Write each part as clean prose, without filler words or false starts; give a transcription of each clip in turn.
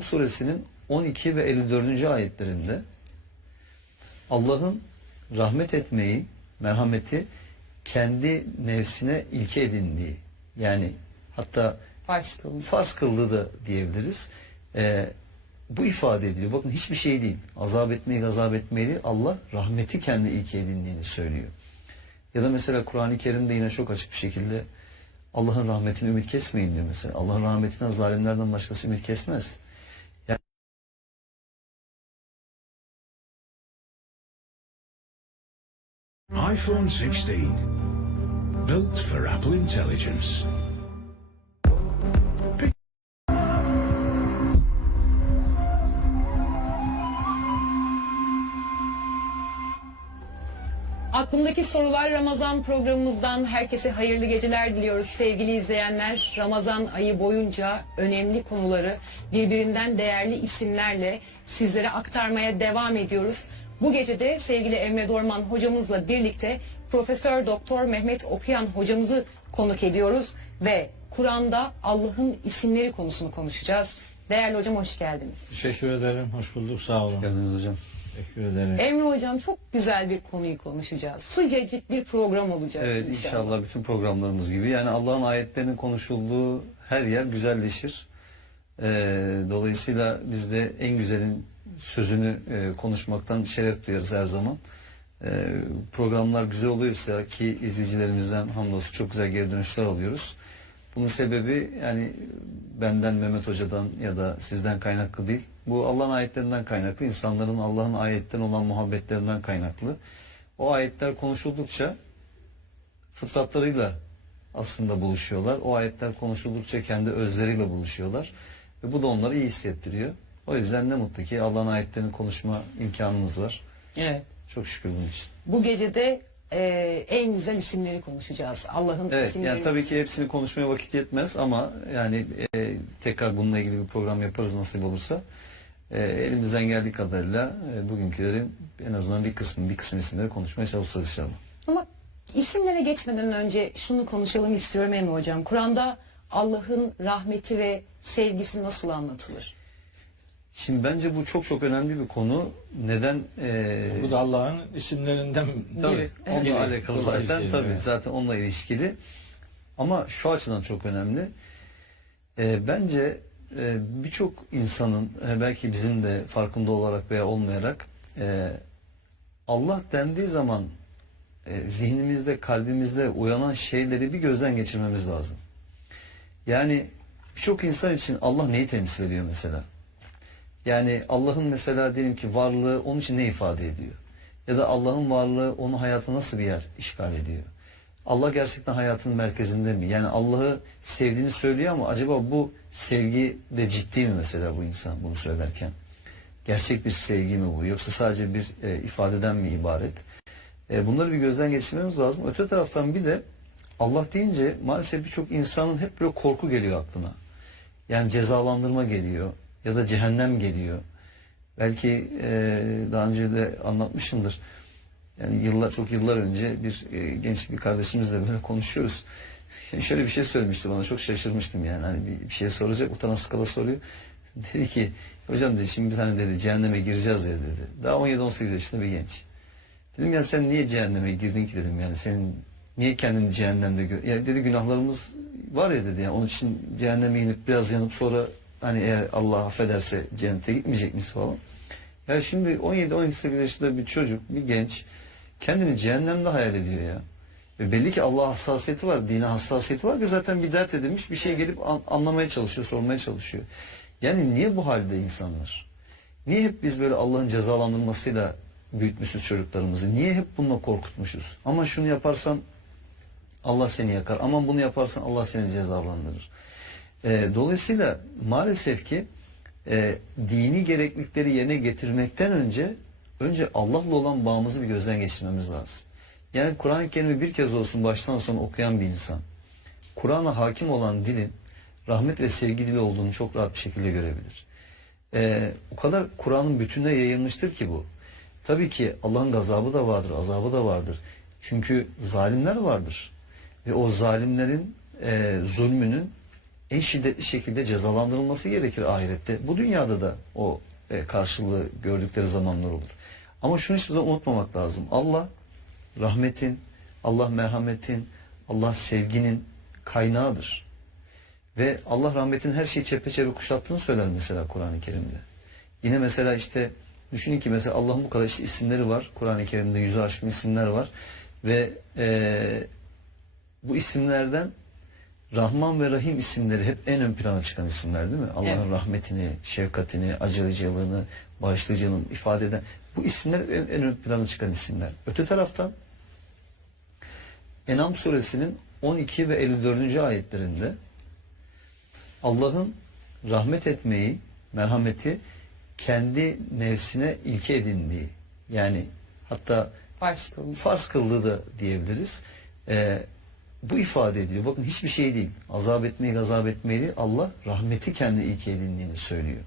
Suresinin 12 ve 54. ayetlerinde Allah'ın rahmet etmeyi, merhameti kendi nefsine ilke edindiği, yani hatta farz kıldığı da diyebiliriz. Bu ifade ediyor. Bakın hiçbir şey değil. Azap etmeyi, gazap etmeyi değil. Allah rahmeti kendi ilke edindiğini söylüyor. Ya da mesela Kur'an-ı Kerim'de yine çok açık bir şekilde Allah'ın rahmetini ümit kesmeyin diyor mesela. Allah'ın rahmetinden zalimlerden başkası ümit kesmez. iPhone 16. Built for Apple Intelligence. Aklımdaki sorular Ramazan programımızdan herkese hayırlı geceler diliyoruz sevgili izleyenler. Ramazan ayı boyunca önemli konuları birbirinden değerli isimlerle sizlere aktarmaya devam ediyoruz. Bu gece de sevgili Emre Dorman hocamızla birlikte Profesör Doktor Mehmet Okuyan hocamızı konuk ediyoruz ve Kur'an'da Allah'ın isimleri konusunu konuşacağız. Değerli hocam hoş geldiniz. Teşekkür ederim. Hoş bulduk. Sağ olun. Geldiniz hocam. Teşekkür ederim. Emre hocam çok güzel bir konuyu konuşacağız. Sıcacık bir program olacak. Evet inşallah bütün programlarımız gibi. Yani Allah'ın ayetlerinin konuşulduğu her yer güzelleşir. Dolayısıyla biz de en güzelin sözünü konuşmaktan şeref duyarız her zaman. Programlar güzel oluyorsa ki izleyicilerimizden hamdolsun çok güzel geri dönüşler alıyoruz. Bunun sebebi yani benden, Mehmet Hoca'dan ya da sizden kaynaklı değil. Bu Allah'ın ayetlerinden kaynaklı. İnsanların Allah'ın ayetlerine olan muhabbetlerinden kaynaklı. O ayetler konuşuldukça fıtratlarıyla aslında buluşuyorlar. O ayetler konuşuldukça kendi özleriyle buluşuyorlar. Ve bu da onları iyi hissettiriyor. O yüzden ne mutlu ki Allah'ın ayetlerini konuşma imkanımız var. Evet. Çok şükür bunun için. Bu gece de en güzel isimleri konuşacağız. Allah'ın Evet, isimleri. yani tabii ki hepsini konuşmaya vakit yetmez ama yani tekrar bununla ilgili bir program yaparız nasip olursa. Elimizden geldiği kadarıyla bugünkülerin en azından bir kısım isimleri konuşmaya çalışacağız inşallah. Ama isimlere geçmeden önce şunu konuşalım istiyorum Emre hocam. Kur'an'da Allah'ın rahmeti ve sevgisi nasıl anlatılır? Şimdi bence bu çok önemli bir konu. Neden? Bu da Allah'ın isimlerinden Tabii. Evet. Onunla alakalı zaten. Dolayısıyla, Tabii evet. zaten onunla ilişkili. Ama şu açıdan çok önemli. Bence birçok insanın belki bizim de farkında olarak veya olmayarak Allah dendiği zaman zihnimizde, kalbimizde uyanan şeyleri bir gözden geçirmemiz lazım. Yani birçok insan için Allah neyi temsil ediyor mesela? Yani Allah'ın mesela diyelim ki varlığı onun için ne ifade ediyor? Ya da Allah'ın varlığı onun hayatı nasıl bir yer işgal ediyor? Allah gerçekten hayatının merkezinde mi? Yani Allah'ı sevdiğini söylüyor ama acaba bu sevgi de ciddi mi mesela bu insan bunu söylerken? Gerçek bir sevgi mi bu? Yoksa sadece bir ifadeden mi ibaret? Bunları bir gözden geçirmemiz lazım. Öte taraftan bir de Allah deyince maalesef birçok insanın hep böyle korku geliyor aklına. Yani cezalandırma geliyor ya da cehennem geliyor. Belki daha önce de anlatmışımdır. Yani çok yıllar önce bir genç bir kardeşimizle böyle konuşuyoruz. Yani şöyle bir şey söylemişti bana, çok şaşırmıştım yani. Hani bir şey soracak, utana sıkıla soruyor. Dedi ki hocam dedi şimdi bir tane dedi cehenneme gireceğiz ya dedi. Daha 17-18 yaşında bir genç. Dedim ya sen niye cehenneme girdin ki dedim, yani senin niye kendini cehennemde ya dedi günahlarımız var ya dedi, yani onun için cehenneme inip biraz yanıp sonra hani eğer Allah affederse cennete gitmeyecek misin falan. Ya şimdi 17-18 yaşında bir çocuk, bir genç kendini cehennemde hayal ediyor ya. Ve belli ki Allah hassasiyeti var, dine hassasiyeti var ve zaten bir dert edilmiş bir şey gelip anlamaya çalışıyor, sormaya çalışıyor. Yani niye bu halde insanlar? Niye hep biz böyle Allah'ın cezalandırmasıyla büyütmüşüz çocuklarımızı? Niye hep bununla korkutmuşuz? Ama şunu yaparsan Allah seni yakar. Aman bunu yaparsan Allah seni cezalandırır. Dolayısıyla maalesef ki dini gereklilikleri yerine getirmekten önce Allah'la olan bağımızı bir gözden geçirmemiz lazım. Yani Kur'an-ı Kerim'i bir kez olsun baştan sona okuyan bir insan, Kur'an'a hakim olan dilin rahmet ve sevgi dili olduğunu çok rahat bir şekilde görebilir. O kadar Kur'an'ın bütününe yayılmıştır ki bu. Tabii ki Allah'ın gazabı da vardır, azabı da vardır. Çünkü zalimler vardır. Ve o zalimlerin zulmünün en şiddetli şekilde cezalandırılması gerekir ahirette. Bu dünyada da o karşılığı gördükleri zamanlar olur. Ama şunu hiçbir zaman unutmamak lazım. Allah rahmetin, Allah merhametin, Allah sevginin kaynağıdır. Ve Allah rahmetin her şeyi çepeçevre kuşattığını söyler mesela Kur'an-ı Kerim'de. Yine mesela işte düşünün ki mesela Allah'ın bu kadar işte isimleri var. Kur'an-ı Kerim'de yüzü aşkın isimler var. Ve bu isimlerden Rahman ve Rahim isimleri hep en ön plana çıkan isimler değil mi? Allah'ın Evet. rahmetini, şefkatini, acıyıcılığını, bağışlayıcılığını ifade eden bu isimler en ön plana çıkan isimler. Öte taraftan En'am suresinin 12 ve 54. ayetlerinde Allah'ın rahmet etmeyi, merhameti kendi nefsine ilke edindiği, yani hatta farz kıldığı da diyebiliriz. Bu ifade ediyor. Bakın hiçbir şey değil. Azap etmeyi, gazap etmeyi değil. Allah rahmeti kendi ilke edindiğini söylüyor.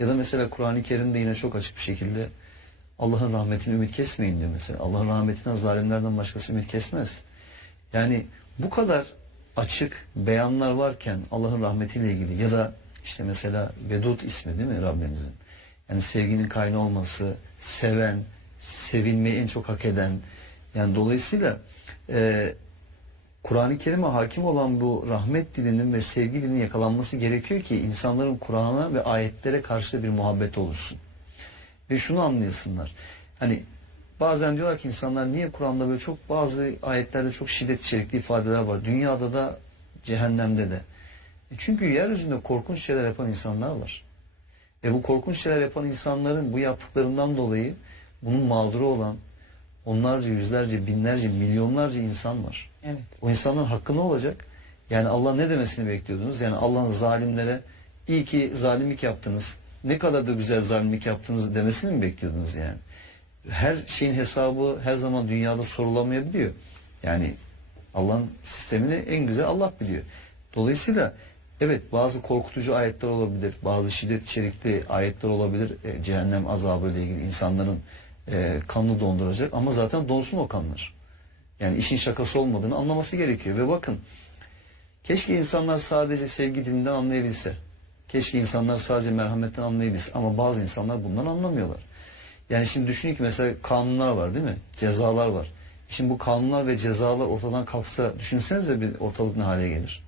Ya da mesela Kur'an-ı Kerim'de yine çok açık bir şekilde Allah'ın rahmetini ümit kesmeyin diyor mesela. Allah'ın rahmetinden zalimlerden başkası ümit kesmez. Yani bu kadar açık beyanlar varken Allah'ın rahmetiyle ilgili ya da işte mesela Vedud ismi değil mi Rabbimizin? Yani sevginin kaynağı olması, seven, sevilmeyi en çok hak eden. Yani dolayısıyla Kur'an-ı Kerim'e hakim olan bu rahmet dilinin ve sevgi dilinin yakalanması gerekiyor ki insanların Kur'an'a ve ayetlere karşı bir muhabbet oluşsun. Ve şunu anlayasınlar. Hani bazen diyorlar ki insanlar niye Kur'an'da böyle çok bazı ayetlerde çok şiddet içerikli ifadeler var. Dünyada da cehennemde de. Çünkü yeryüzünde korkunç şeyler yapan insanlar var. Ve bu korkunç şeyler yapan insanların bu yaptıklarından dolayı bunun mağduru olan onlarca, yüzlerce, binlerce, milyonlarca insan var. Evet. O insanların hakkı ne olacak? Yani Allah ne demesini bekliyordunuz? Yani Allah'ın zalimlere iyi ki zalimlik yaptınız, ne kadar da güzel zalimlik yaptınız demesini mi bekliyordunuz yani? Her şeyin hesabı her zaman dünyada sorulamayabiliyor. Yani Allah'ın sistemini en güzel Allah biliyor. Dolayısıyla evet bazı korkutucu ayetler olabilir, bazı şiddet içerikli ayetler olabilir, cehennem azabı ile ilgili insanların kanını donduracak ama zaten donsun o kanlar. Yani işin şakası olmadığını anlaması gerekiyor. Ve bakın keşke insanlar sadece sevgi dilinden anlayabilse. Keşke insanlar sadece merhametten anlayabilse. Ama bazı insanlar bundan anlamıyorlar. Yani şimdi düşünün ki mesela kanunlar var değil mi? Cezalar var. Şimdi bu kanunlar ve cezalar ortadan kalksa düşünsenize bir ortalık ne hale gelir.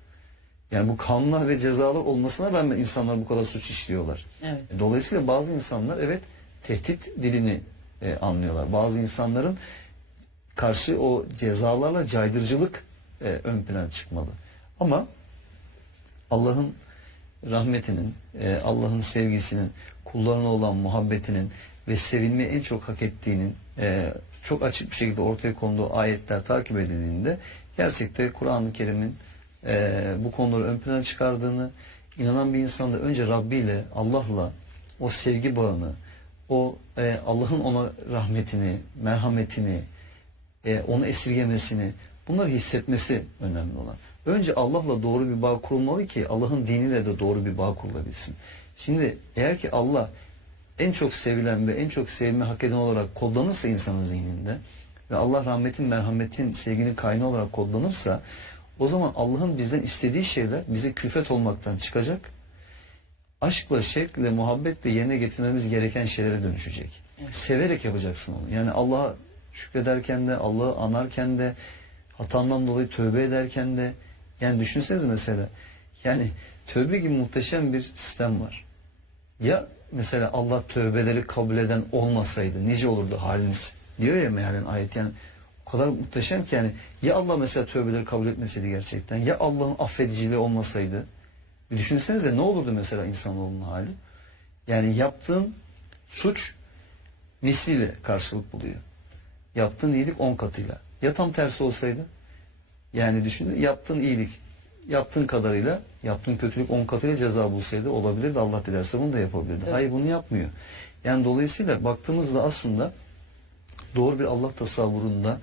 Yani bu kanunlar ve cezalar olmasına rağmen insanlar bu kadar suç işliyorlar. Evet. Dolayısıyla bazı insanlar evet tehdit dilini anlıyorlar. Bazı insanların karşı o cezalarla caydırıcılık ön plana çıkmalı. Ama Allah'ın rahmetinin, Allah'ın sevgisinin, kullarına olan muhabbetinin ve sevilmeyi en çok hak ettiğinin çok açık bir şekilde ortaya konduğu ayetler takip edildiğinde gerçekten Kur'an-ı Kerim'in bu konuları ön plana çıkardığını, inanan bir insan da önce Rabbi ile, Allah'la o sevgi bağını, o Allah'ın ona rahmetini, merhametini, onu esirgemesini, bunları hissetmesi önemli olan. Önce Allah'la doğru bir bağ kurulmalı ki Allah'ın diniyle de doğru bir bağ kurulabilsin. Şimdi eğer ki Allah en çok sevilen ve en çok sevilme hak eden olarak kodlanırsa insanın zihninde ve Allah rahmetin, merhametin, sevginin kaynağı olarak kodlanırsa o zaman Allah'ın bizden istediği şeyler bize külfet olmaktan çıkacak. Aşkla, şevkle, muhabbetle yerine getirmemiz gereken şeylere dönüşecek. Evet. Severek yapacaksın onu. Yani Allah'a şükrederken de, Allah'ı anarken de, hatandan dolayı tövbe ederken de, yani düşünsenize mesela, yani tövbe gibi muhteşem bir sistem var. Ya mesela Allah tövbeleri kabul eden olmasaydı nice olurdu haliniz diyor ya mealen ayet, yani o kadar muhteşem ki yani ya Allah mesela tövbeleri kabul etmeseydi gerçekten, ya Allah'ın affediciliği olmasaydı, bir düşünsenize ne olurdu mesela insanoğlunun hali. Yani yaptığın suç misliyle karşılık buluyor. Yaptığın iyilik 10 katıyla. Ya tam tersi olsaydı? Yani düşünün, yaptığın iyilik yaptığın kadarıyla, yaptığın kötülük 10 katıyla ceza bulsaydı olabilirdi. Allah dilerse bunu da yapabilirdi. Evet. Hayır, bunu yapmıyor. Yani dolayısıyla baktığımızda aslında doğru bir Allah tasavvurunda,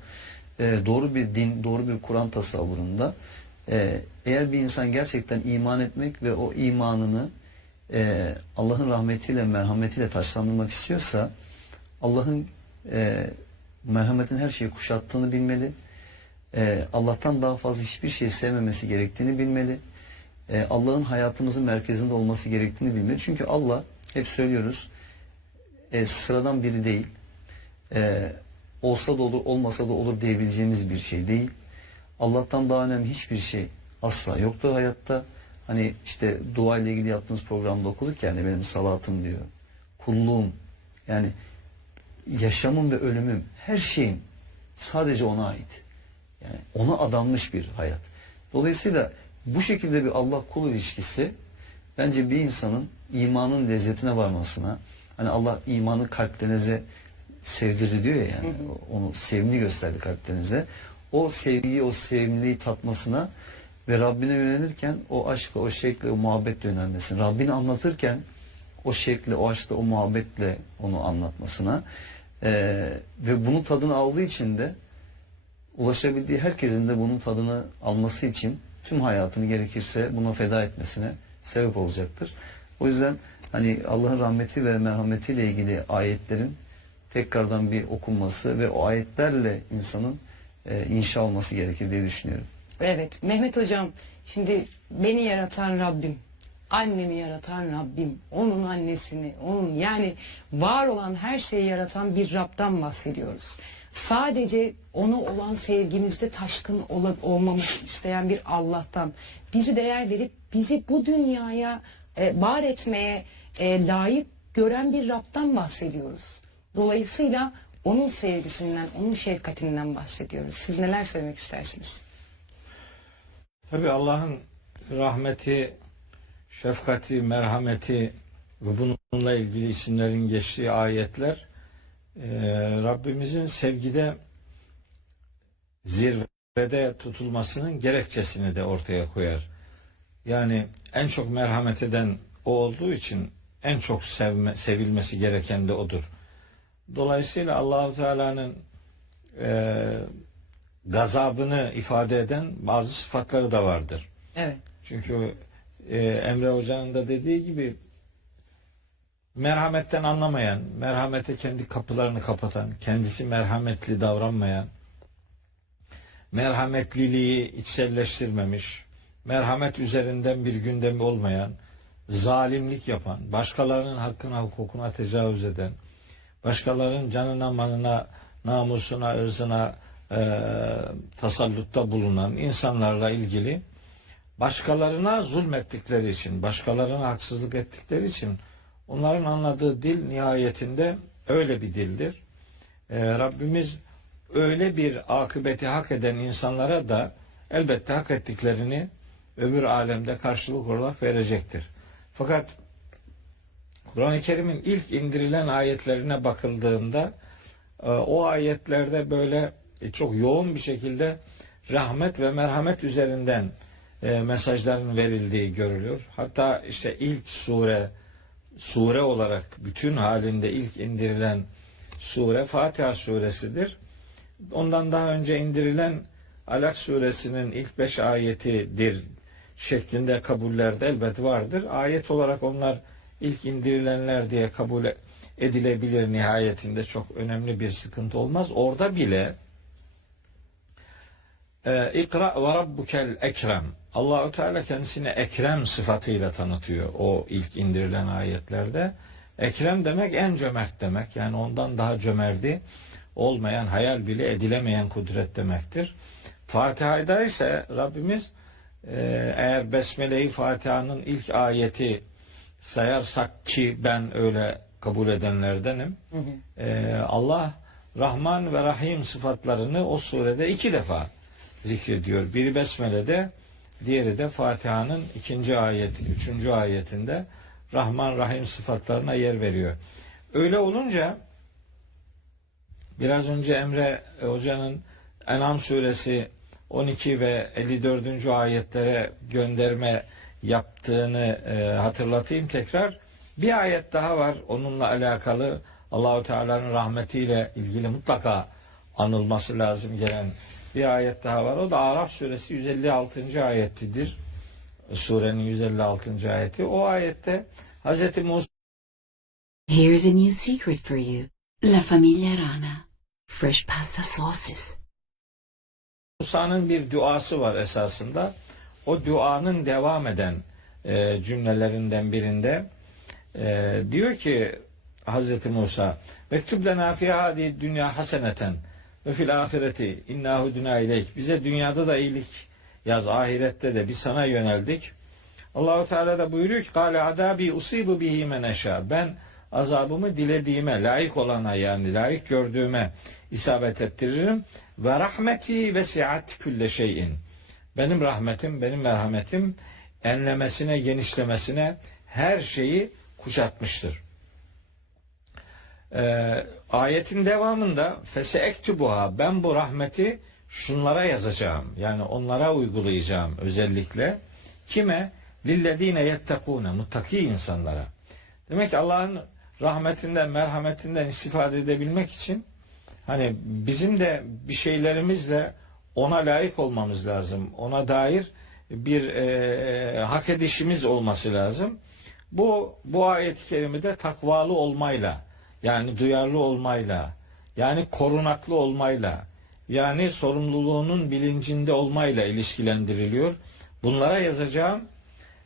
doğru bir din, doğru bir Kur'an tasavvurunda eğer bir insan gerçekten iman etmek ve o imanını Allah'ın rahmetiyle, merhametiyle taçlandırmak istiyorsa Allah'ın merhametin her şeyi kuşattığını bilmeli. Allah'tan daha fazla hiçbir şey sevmemesi gerektiğini bilmeli. Allah'ın hayatımızın merkezinde olması gerektiğini bilmeli. Çünkü Allah, hep söylüyoruz, sıradan biri değil. Olsa da olur, olmasa da olur diyebileceğimiz bir şey değil. Allah'tan daha önemli hiçbir şey asla yoktur hayatta. Hani işte dua ile ilgili yaptığımız programda okuduk yani benim salatım diyor. Kulluğum, yani yaşamım ve ölümüm, her şeyim sadece ona ait. Yani ona adanmış bir hayat. Dolayısıyla bu şekilde bir Allah kul ilişkisi bence bir insanın imanın lezzetine varmasına, hani Allah imanı kalplerinize sevdirdi diyor ya, yani onu sevimli gösterdi kalplerinize. O sevgiyi, o sevimliliği tatmasına ve Rabbine yönelirken o aşkla, o şevkle, o muhabbetle yönelmesine, Rabbini anlatırken o şevkle, o aşkla, o muhabbetle onu anlatmasına ve bunun tadını aldığı için de ulaşabildiği herkesin de bunun tadını alması için tüm hayatını gerekirse buna feda etmesine sebep olacaktır. O yüzden hani Allah'ın rahmeti ve merhametiyle ilgili ayetlerin tekrardan bir okunması ve o ayetlerle insanın inşa olması gerekir diye düşünüyorum. Evet Mehmet Hocam, şimdi beni yaratan Rabbim, annemi yaratan Rabbim, onun annesini, onun yani var olan her şeyi yaratan bir Rab'dan bahsediyoruz. Sadece ona olan sevgimizde taşkın olmamızı isteyen bir Allah'tan, bizi değer verip bizi bu dünyaya var etmeye layık gören bir Rab'dan bahsediyoruz. Dolayısıyla onun sevgisinden, onun şefkatinden bahsediyoruz. Siz neler söylemek istersiniz? Tabii Allah'ın rahmeti, şefkati, merhameti ve bununla ilgili isimlerin geçtiği ayetler Rabbimizin sevgide zirvede tutulmasının gerekçesini de ortaya koyar. Yani en çok merhamet eden o olduğu için en çok sevilmesi gereken de odur. Dolayısıyla Allah-u Teala'nın gazabını ifade eden bazı sıfatları da vardır. Evet. Çünkü Emre Hoca'nın da dediği gibi merhametten anlamayan, merhamete kendi kapılarını kapatan, kendisi merhametli davranmayan, merhametliliği içselleştirmemiş, merhamet üzerinden bir gündemi olmayan, zalimlik yapan, başkalarının hakkına, hukukuna tecavüz eden, başkalarının canına, malına, namusuna, ırzına tasallutta bulunan insanlarla ilgili başkalarına zulmettikleri için, başkalarına haksızlık ettikleri için onların anladığı dil nihayetinde öyle bir dildir. Rabbimiz öyle bir akıbeti hak eden insanlara da elbette hak ettiklerini öbür alemde karşılık olarak verecektir. Fakat Kur'an-ı Kerim'in ilk indirilen ayetlerine bakıldığında o ayetlerde böyle çok yoğun bir şekilde rahmet ve merhamet üzerinden mesajların verildiği görülüyor. Hatta işte ilk sure olarak bütün halinde ilk indirilen sure Fatiha suresidir. Ondan daha önce indirilen Alak suresinin ilk 5 ayetidir şeklinde kabuller de elbet vardır. Ayet olarak onlar ilk indirilenler diye kabul edilebilir, nihayetinde çok önemli bir sıkıntı olmaz. Orada bile İkra ve rabbukel ekrem, Allah-u Teala kendisini ekrem sıfatıyla tanıtıyor o ilk indirilen ayetlerde. Ekrem demek en cömert demek. Yani ondan daha cömerti olmayan, hayal bile edilemeyen kudret demektir. Fatiha'da ise Rabbimiz eğer Besmele-i Fatiha'nın ilk ayeti sayarsak, ki ben öyle kabul edenlerdenim. Allah Rahman ve Rahim sıfatlarını o surede 2 defa zikrediyor. Biri Besmele'de, diğeri de Fatiha'nın 2. ayeti, 3. ayetinde Rahman Rahim sıfatlarına yer veriyor. Öyle olunca biraz önce Emre Hoca'nın En'am suresi 12 ve 54. ayetlere gönderme yaptığını hatırlatayım tekrar. Bir ayet daha var onunla alakalı, Allahu Teala'nın rahmetiyle ilgili mutlaka anılması lazım gelen bir ayet daha var. O da Araf suresi 156. ayetidir. Surenin 156. ayeti. O ayette Hz. Musa Here is a new secret for you. La Familia Rana. Fresh pasta sauces. Musa'nın bir duası var esasında. o duanın devam eden cümlelerinden birinde diyor ki Hazreti Musa mektub lena fi hadi dünya haseneten ve fil ahireti inna huduna ileyk, bize dünyada da iyilik yaz, ahirette de biz sana yöneldik. Allahu Teala da buyuruyor ki kâle adabi usibu bihi men eşâ, ben azabımı dilediğime, layık olana, yani layık gördüğüme isabet ettiririm. Ve rahmeti vesiat külle şeyin, benim rahmetim, benim merhametim enlemesine, genişlemesine her şeyi kuşatmıştır. Ayetin devamında feseektubuha, ben bu rahmeti şunlara yazacağım, yani onlara uygulayacağım özellikle. Kime? Lillezine yettekûne, muttaki insanlara. Demek ki Allah'ın rahmetinden, merhametinden istifade edebilmek için hani bizim de bir şeylerimizle ona layık olmamız lazım. Ona dair bir hak edişimiz olması lazım. Bu ayet-i kerimede takvalı olmayla, yani duyarlı olmayla, yani korunaklı olmayla, yani sorumluluğunun bilincinde olmayla ilişkilendiriliyor. Bunlara yazacağım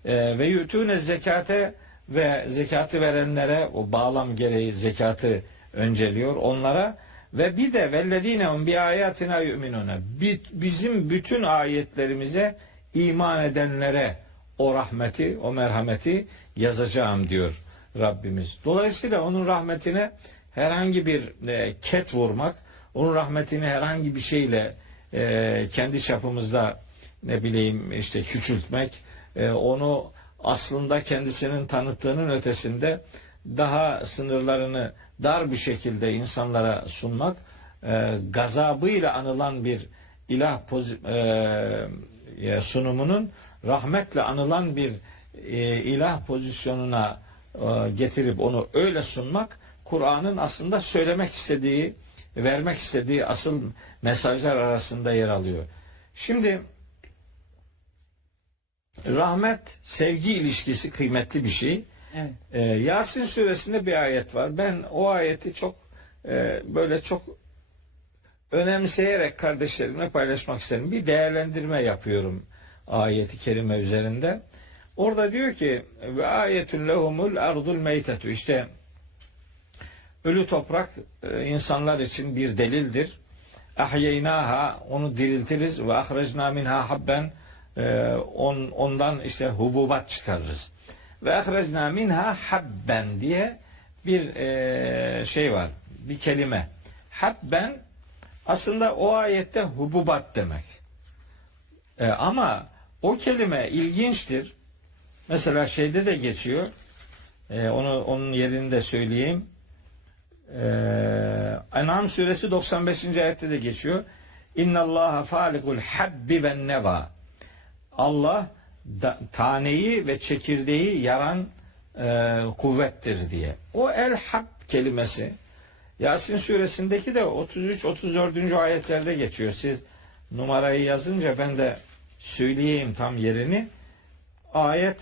ve yutune zekate, ve zekatı verenlere, o bağlam gereği zekatı önceliyor onlara, ve bir de velledine bi ayatina yu'minune, bizim bütün ayetlerimize iman edenlere o rahmeti, o merhameti yazacağım diyor Rabbimiz. Dolayısıyla onun rahmetine herhangi bir ket vurmak, onun rahmetini herhangi bir şeyle kendi çapımızda ne bileyim işte küçültmek, onu aslında kendisinin tanıttığının ötesinde daha sınırlarını dar bir şekilde insanlara sunmak, gazabıyla anılan bir ilah sunumunun rahmetle anılan bir ilah pozisyonuna getirip onu öyle sunmak, Kur'an'ın aslında söylemek istediği, vermek istediği asıl mesajlar arasında yer alıyor. Şimdi rahmet, sevgi ilişkisi kıymetli bir şey. Evet. Yasin suresinde bir ayet var. Ben o ayeti çok böyle çok önemseyerek kardeşlerimle paylaşmak isterim. Bir değerlendirme yapıyorum ayeti kerime üzerinde. Orada diyor ki ve ayetun lehumul ardul meytetu, işte ölü toprak insanlar için bir delildir. Ahyeynaha, onu diriltiriz, ve ahrecna minha habben, ondan işte hububat çıkarırız. Ve ahrecna minha habben diye bir şey var, bir kelime. Habben aslında o ayette hububat demek. Ama o kelime ilginçtir. Mesela şeyde de geçiyor. Onun yerini de söyleyeyim. En'am suresi 95. ayette de geçiyor. İnnallaha falikul habbi ven neva. Allah taneyi ve çekirdeği yaran kuvvettir diye. O el-hab kelimesi Yasin suresindeki de 33-34. ayetlerde geçiyor. Siz numarayı yazınca ben de söyleyeyim tam yerini. Ayet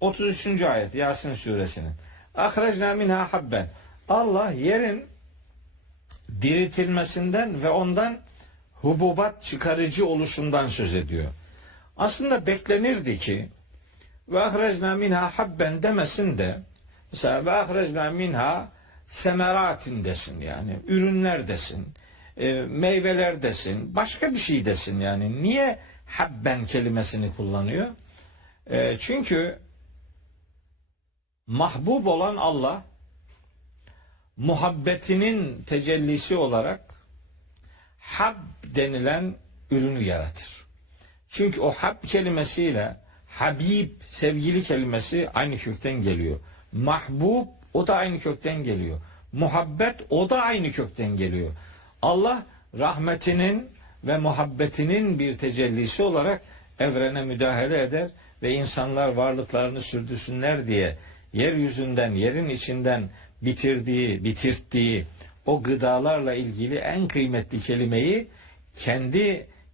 33. ayet Yasin suresinin. Ahrecna minha habben. Allah yerin diriltilmesinden ve ondan hububat çıkarıcı oluşundan söz ediyor. Aslında beklenirdi ki ve ahrecna minha habben demesin de mesela ve ahrecna minha semeratin desin, yani ürünler desin, meyveler desin, başka bir şey desin. Yani niye habben kelimesini kullanıyor? Çünkü mahbub olan Allah muhabbetinin tecellisi olarak hab denilen ürünü yaratır. Çünkü o hab kelimesiyle habib, sevgili kelimesi aynı kökten geliyor. Mahbub, o da aynı kökten geliyor. Muhabbet, o da aynı kökten geliyor. Allah rahmetinin ve muhabbetinin bir tecellisi olarak evrene müdahale eder ve insanlar varlıklarını sürdürsünler diye yeryüzünden, yerin içinden bitirttiği o gıdalarla ilgili en kıymetli kelimeyi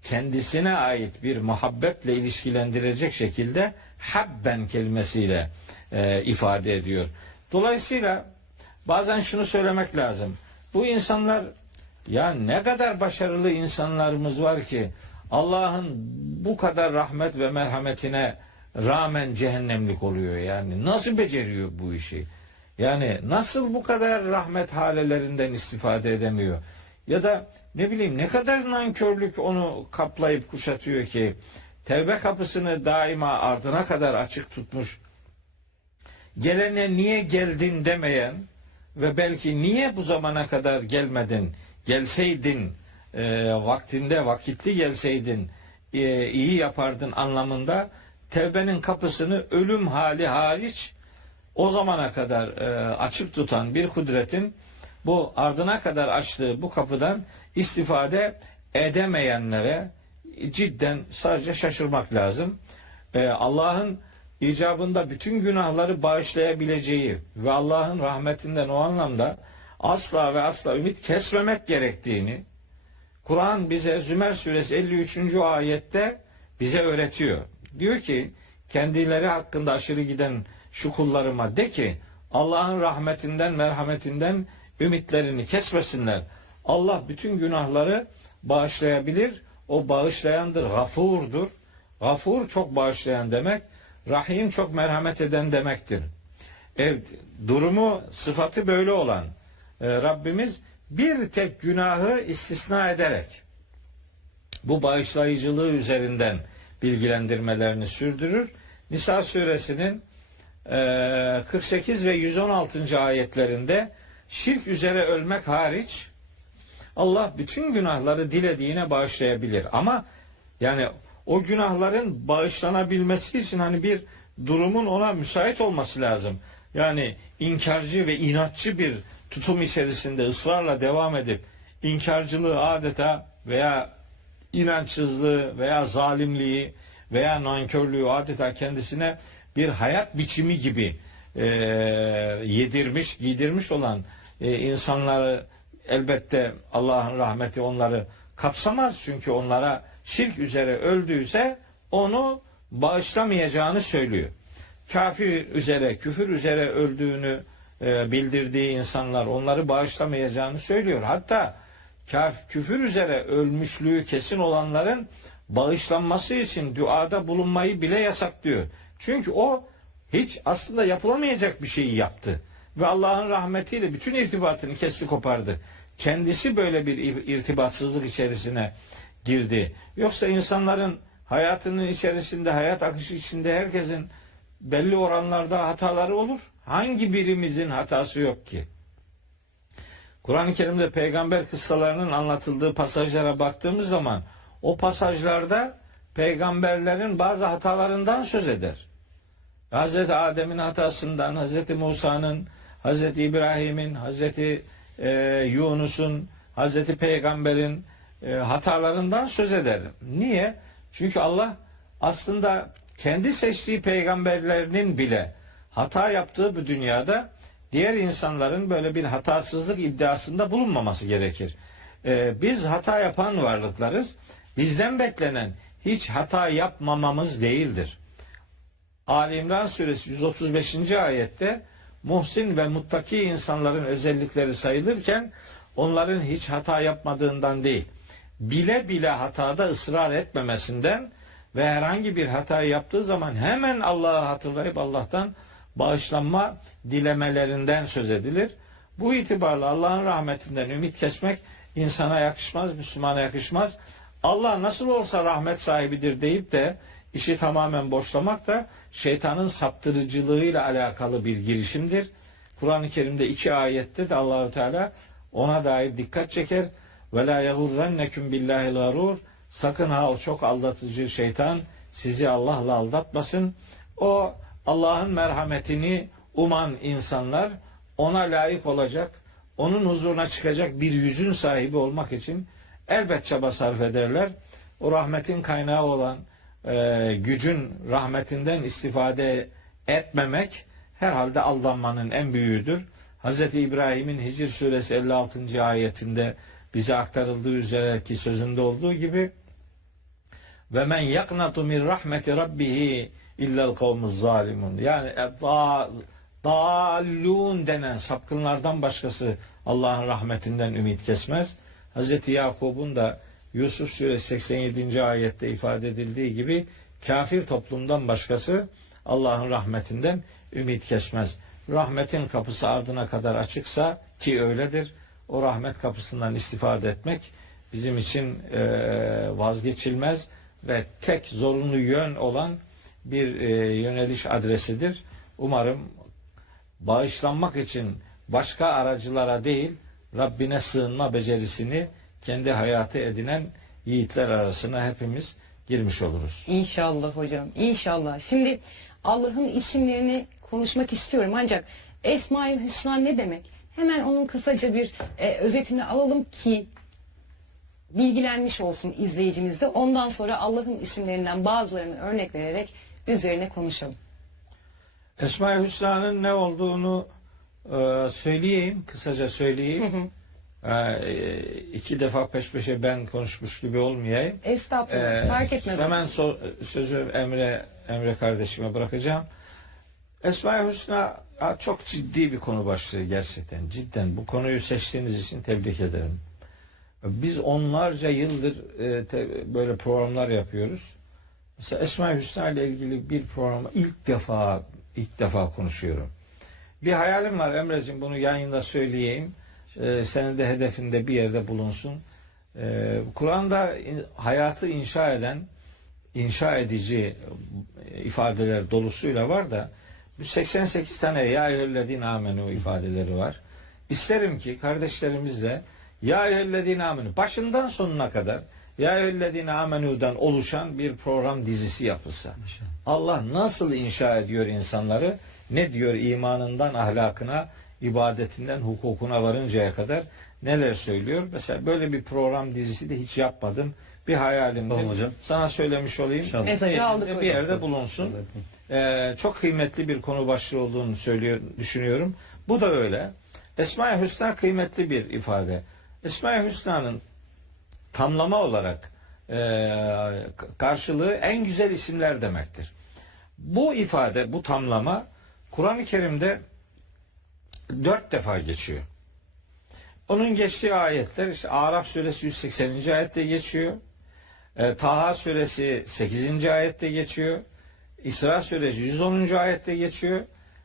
kendisine ait bir muhabbetle ilişkilendirecek şekilde habben kelimesiyle ifade ediyor. Dolayısıyla bazen şunu söylemek lazım. Bu insanlar, ya ne kadar başarılı insanlarımız var ki Allah'ın bu kadar rahmet ve merhametine rağmen cehennemlik oluyor yani. Nasıl beceriyor bu işi? Yani nasıl bu kadar rahmet halelerinden istifade edemiyor? Ya da ne bileyim ne kadar nankörlük onu kaplayıp kuşatıyor ki tevbe kapısını daima ardına kadar açık tutmuş, gelene niye geldin demeyen ve belki niye bu zamana kadar gelmedin, gelseydin vaktinde vakitli gelseydin iyi yapardın anlamında tevbenin kapısını ölüm hali hariç o zamana kadar açık tutan bir kudretin bu ardına kadar açtığı bu kapıdan istifade edemeyenlere cidden sadece şaşırmak lazım. Allah'ın icabında bütün günahları bağışlayabileceği ve Allah'ın rahmetinden o anlamda asla ve asla ümit kesmemek gerektiğini Kur'an bize Zümer suresi 53. ayette bize öğretiyor. Diyor ki kendileri hakkında aşırı giden şu kullarıma de ki Allah'ın rahmetinden, merhametinden ümitlerini kesmesinler. Allah bütün günahları bağışlayabilir. O bağışlayandır, gafurdur. Gafur çok bağışlayan demek. Rahim çok merhamet eden demektir. Evet, durumu, sıfatı böyle olan Rabbimiz bir tek günahı istisna ederek bu bağışlayıcılığı üzerinden bilgilendirmelerini sürdürür. Nisa suresinin 48 ve 116. ayetlerinde şirk üzere ölmek hariç Allah bütün günahları dilediğine bağışlayabilir. Ama yani o günahların bağışlanabilmesi için hani bir durumun ona müsait olması lazım. Yani inkarcı ve inatçı bir tutum içerisinde ısrarla devam edip inkarcılığı adeta veya inançsızlığı veya zalimliği veya nankörlüğü adeta kendisine bir hayat biçimi gibi yedirmiş, giydirmiş olan insanları elbette Allah'ın rahmeti onları kapsamaz. Çünkü onlara şirk üzere öldüyse onu bağışlamayacağını söylüyor. Kafir üzere, küfür üzere öldüğünü bildirdiği insanlar onları bağışlamayacağını söylüyor. Hatta küfür üzere ölmüşlüğü kesin olanların bağışlanması için duada bulunmayı bile yasaklıyor. Çünkü o hiç aslında yapılamayacak bir şeyi yaptı. Ve Allah'ın rahmetiyle bütün irtibatını kesti kopardı. Kendisi böyle bir irtibatsızlık içerisine girdi. Yoksa insanların hayatının içerisinde, hayat akışı içinde herkesin belli oranlarda hataları olur. Hangi birimizin hatası yok ki? Kur'an-ı Kerim'de peygamber kıssalarının anlatıldığı pasajlara baktığımız zaman o pasajlarda peygamberlerin bazı hatalarından söz eder. Hazreti Adem'in hatasından, Hazreti Musa'nın, Hazreti İbrahim'in, Hazreti Yunus'un, Hazreti Peygamber'in hatalarından söz eder. Niye? Çünkü Allah aslında kendi seçtiği peygamberlerinin bile hata yaptığı bu dünyada diğer insanların böyle bir hatasızlık iddiasında bulunmaması gerekir. Biz hata yapan varlıklarız. Bizden beklenen hiç hata yapmamamız değildir. Ali İmran suresi 135. ayette muhsin ve muttaki insanların özellikleri sayılırken onların hiç hata yapmadığından değil, bile bile hatada ısrar etmemesinden ve herhangi bir hata yaptığı zaman hemen Allah'ı hatırlayıp Allah'tan bağışlanma dilemelerinden söz edilir. Bu itibarla Allah'ın rahmetinden ümit kesmek insana yakışmaz, Müslümana yakışmaz. Allah nasıl olsa rahmet sahibidir deyip de işi tamamen boşlamak da şeytanın saptırıcılığıyla alakalı bir girişimdir. Kur'an-ı Kerim'de 2 ayette de Allahu Teala ona dair dikkat çeker. Ve la yagurrennekum billahil garur. Sakın ha o çok aldatıcı şeytan sizi Allah'la aldatmasın. O Allah'ın merhametini uman insanlar ona layık olacak, onun huzuruna çıkacak bir yüzün sahibi olmak için elbet çaba sarf ederler. O rahmetin kaynağı olan gücün rahmetinden istifade etmemek herhalde aldanmanın en büyüğüdür. Hz. İbrahim'in Hicr suresi 56. ayetinde bize aktarıldığı üzere ki sözünde olduğu gibi ve men yaknatu min rahmeti rabbihi illel kavmuz zalimun. Yani dallun denen sapkınlardan başkası Allah'ın rahmetinden ümit kesmez. Hz. Yakub'un da Yusuf Suresi 87. ayette ifade edildiği gibi kafir toplumdan başkası Allah'ın rahmetinden ümit kesmez. Rahmetin kapısı ardına kadar açıksa, ki öyledir, o rahmet kapısından istifade etmek bizim için vazgeçilmez ve tek zorunlu yön olan bir yöneliş adresidir. Umarım bağışlanmak için başka aracılara değil, Rabbine sığınma becerisini kendi hayatı edinen yiğitler arasına hepimiz girmiş oluruz. İnşallah hocam, inşallah. Şimdi Allah'ın isimlerini konuşmak istiyorum ancak Esma-i Hüsna ne demek? Hemen onun kısaca bir özetini alalım ki bilgilenmiş olsun izleyicimiz de. Ondan sonra Allah'ın isimlerinden bazılarını örnek vererek üzerine konuşalım. Esma-i Hüsna'nın ne olduğunu söyleyeyim, kısaca söyleyeyim. 2 defa peş peşe ben konuşmuş gibi olmayayım. Estağfurullah, fark etmez. Hemen sözü Emre kardeşime bırakacağım. Esma-i Hüsna çok ciddi bir konu başlığı gerçekten. Cidden bu konuyu seçtiğiniz için tebrik ederim. Biz onlarca yıldır böyle programlar yapıyoruz. Mesela Esma-i Hüsna ile ilgili bir programı ilk defa konuşuyorum. Bir hayalim var Emre'ciğim, bunu yayında söyleyeyim. Senin de hedefinde bir yerde bulunsun. Kur'an'da hayatı inşa edici ifadeler dolusuyla var da bu 88 tane ya eyyühellezine amenu ifadeleri var. İsterim ki kardeşlerimiz de ya eyyühellezine amenu başından sonuna kadar ya eyyühellezine amenu'dan oluşan bir program dizisi yapılsa. Allah nasıl inşa ediyor insanları? Ne diyor imanından ahlakına, ibadetinden hukukuna varıncaya kadar neler söylüyor? Mesela böyle bir program dizisi de hiç yapmadım. Bir hayalimdir. Tamam hocam. Sana söylemiş olayım. Mesajı aldık Bir hocam. yerde bulunsun. Çok kıymetli bir konu başlığı olduğunu düşünüyorum. Bu da öyle. Esma-i Hüsna kıymetli bir ifade. Esma-i Hüsna'nın tamlama olarak karşılığı en güzel isimler demektir. Bu ifade, bu tamlama Kur'an-ı Kerim'de 4 defa geçiyor. Onun geçtiği ayetler işte Araf suresi 180. ayette geçiyor. Taha suresi 8. ayette geçiyor. İsra suresi 110. ayette geçiyor.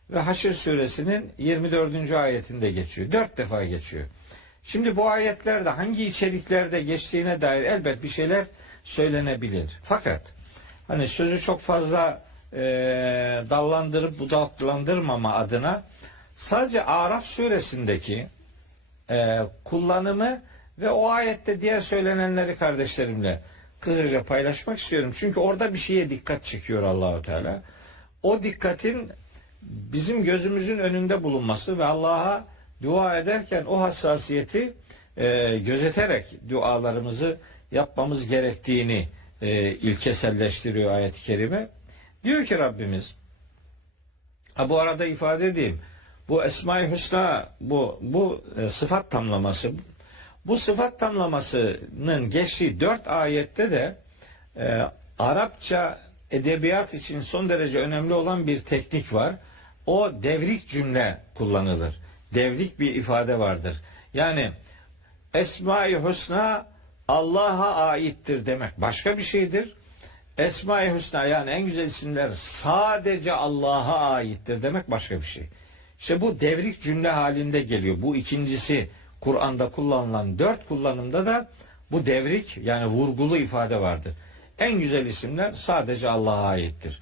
Ve Haşr suresinin 24. ayetinde geçiyor. 4 defa geçiyor. Şimdi bu ayetlerde hangi içeriklerde geçtiğine dair elbet bir şeyler söylenebilir. Fakat hani sözü çok fazla dallandırıp budaklandırmama adına sadece Araf suresindeki kullanımı ve o ayette diğer söylenenleri kardeşlerimle kısaca paylaşmak istiyorum. Çünkü orada bir şeye dikkat çekiyor Allahu Teala. O dikkatin bizim gözümüzün önünde bulunması ve Allah'a dua ederken o hassasiyeti gözeterek dualarımızı yapmamız gerektiğini ilkeselleştiriyor ayet-i kerime. Diyor Rabbimiz, bu arada ifade edeyim, bu Esma-i Hüsna, bu sıfat tamlaması, bu sıfat tamlamasının geçtiği 4 ayette de Arapça edebiyat için son derece önemli olan bir teknik var. O devrik cümle kullanılır. Devrik bir ifade vardır. Yani Esma-i Hüsna Allah'a aittir demek başka bir şeydir. Esma-i Hüsna yani en güzel isimler sadece Allah'a aittir demek başka bir şey. İşte bu devrik cümle halinde geliyor. Bu ikincisi Kur'an'da kullanılan 4 kullanımda da bu devrik yani vurgulu ifade vardır. En güzel isimler sadece Allah'a aittir.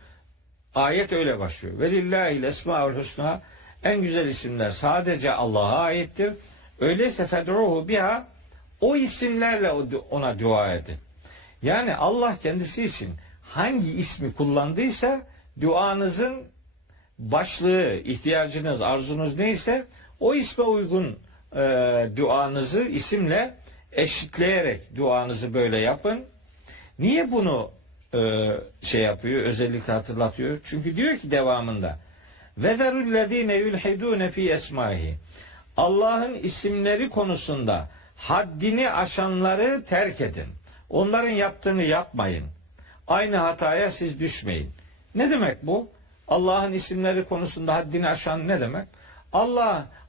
Ayet öyle başlıyor. Velillahil esmaül husna, en güzel isimler sadece Allah'a aittir. Öyleyse fed'uhu biha, o isimlerle ona dua edin. Yani Allah kendisi için hangi ismi kullandıysa duanızın başlığı, ihtiyacınız, arzunuz neyse o isme uygun duanızı isimle eşitleyerek duanızı böyle yapın. Niye bunu yapıyor, özellikle hatırlatıyor? Çünkü diyor ki devamında وَذَرُ yulhidune fi esmaihi, Allah'ın isimleri konusunda haddini aşanları terk edin. Onların yaptığını yapmayın. Aynı hataya siz düşmeyin. Ne demek bu? Allah'ın isimleri konusunda haddini aşan ne demek?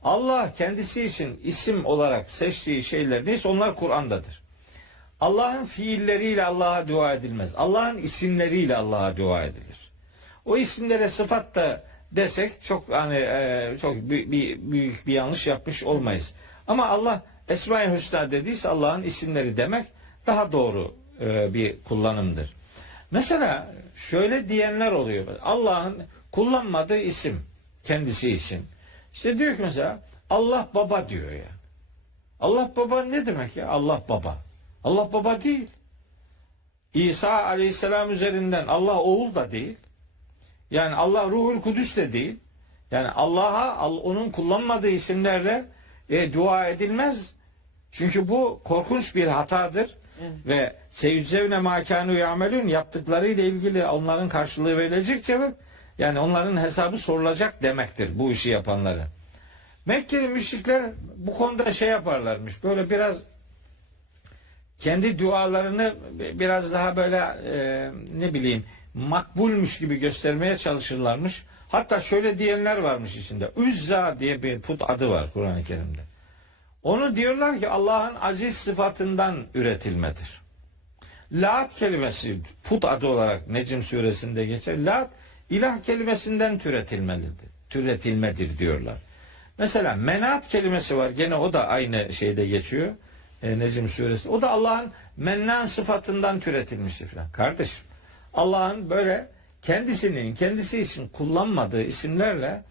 Allah kendisi için isim olarak seçtiği şeyler neyse onlar Kur'an'dadır. Allah'ın fiilleriyle Allah'a dua edilmez. Allah'ın isimleriyle Allah'a dua edilir. O isimlere sıfat da desek çok çok büyük bir yanlış yapmış olmayız. Ama Allah Esma-i Hüsna dediyse Allah'ın isimleri demek daha doğru bir kullanımdır. Mesela şöyle diyenler oluyor. Allah'ın kullanmadığı isim kendisi için. İşte diyor ki mesela Allah baba diyor ya. Allah baba ne demek ya? Allah baba. Allah baba değil. İsa aleyhisselam üzerinden Allah oğul da değil. Yani Allah Ruhul Kudüs de değil. Yani Allah'a onun kullanmadığı isimlerle dua edilmez. Çünkü bu korkunç bir hatadır. Ve seyüccevne mâkânû ya'melûn yaptıklarıyla ilgili onların karşılığı verilecek cevap. Yani onların hesabı sorulacak demektir bu işi yapanların. Mekkeli müşrikler bu konuda şey yaparlarmış. Böyle biraz kendi dualarını biraz daha böyle ne bileyim makbulmuş gibi göstermeye çalışırlarmış. Hatta şöyle diyenler varmış içinde. Uzza diye bir put adı var Kur'an-ı Kerim'de. Onu diyorlar ki Allah'ın aziz sıfatından üretilmedir. Lat kelimesi put adı olarak Necm suresinde geçer. Lat ilah kelimesinden türetilmedir diyorlar. Mesela menat kelimesi var. Gene o da aynı şeyde geçiyor. Necm suresi. O da Allah'ın mennan sıfatından türetilmiştir falan. Kardeşim Allah'ın böyle kendisi için kullanmadığı isimlerle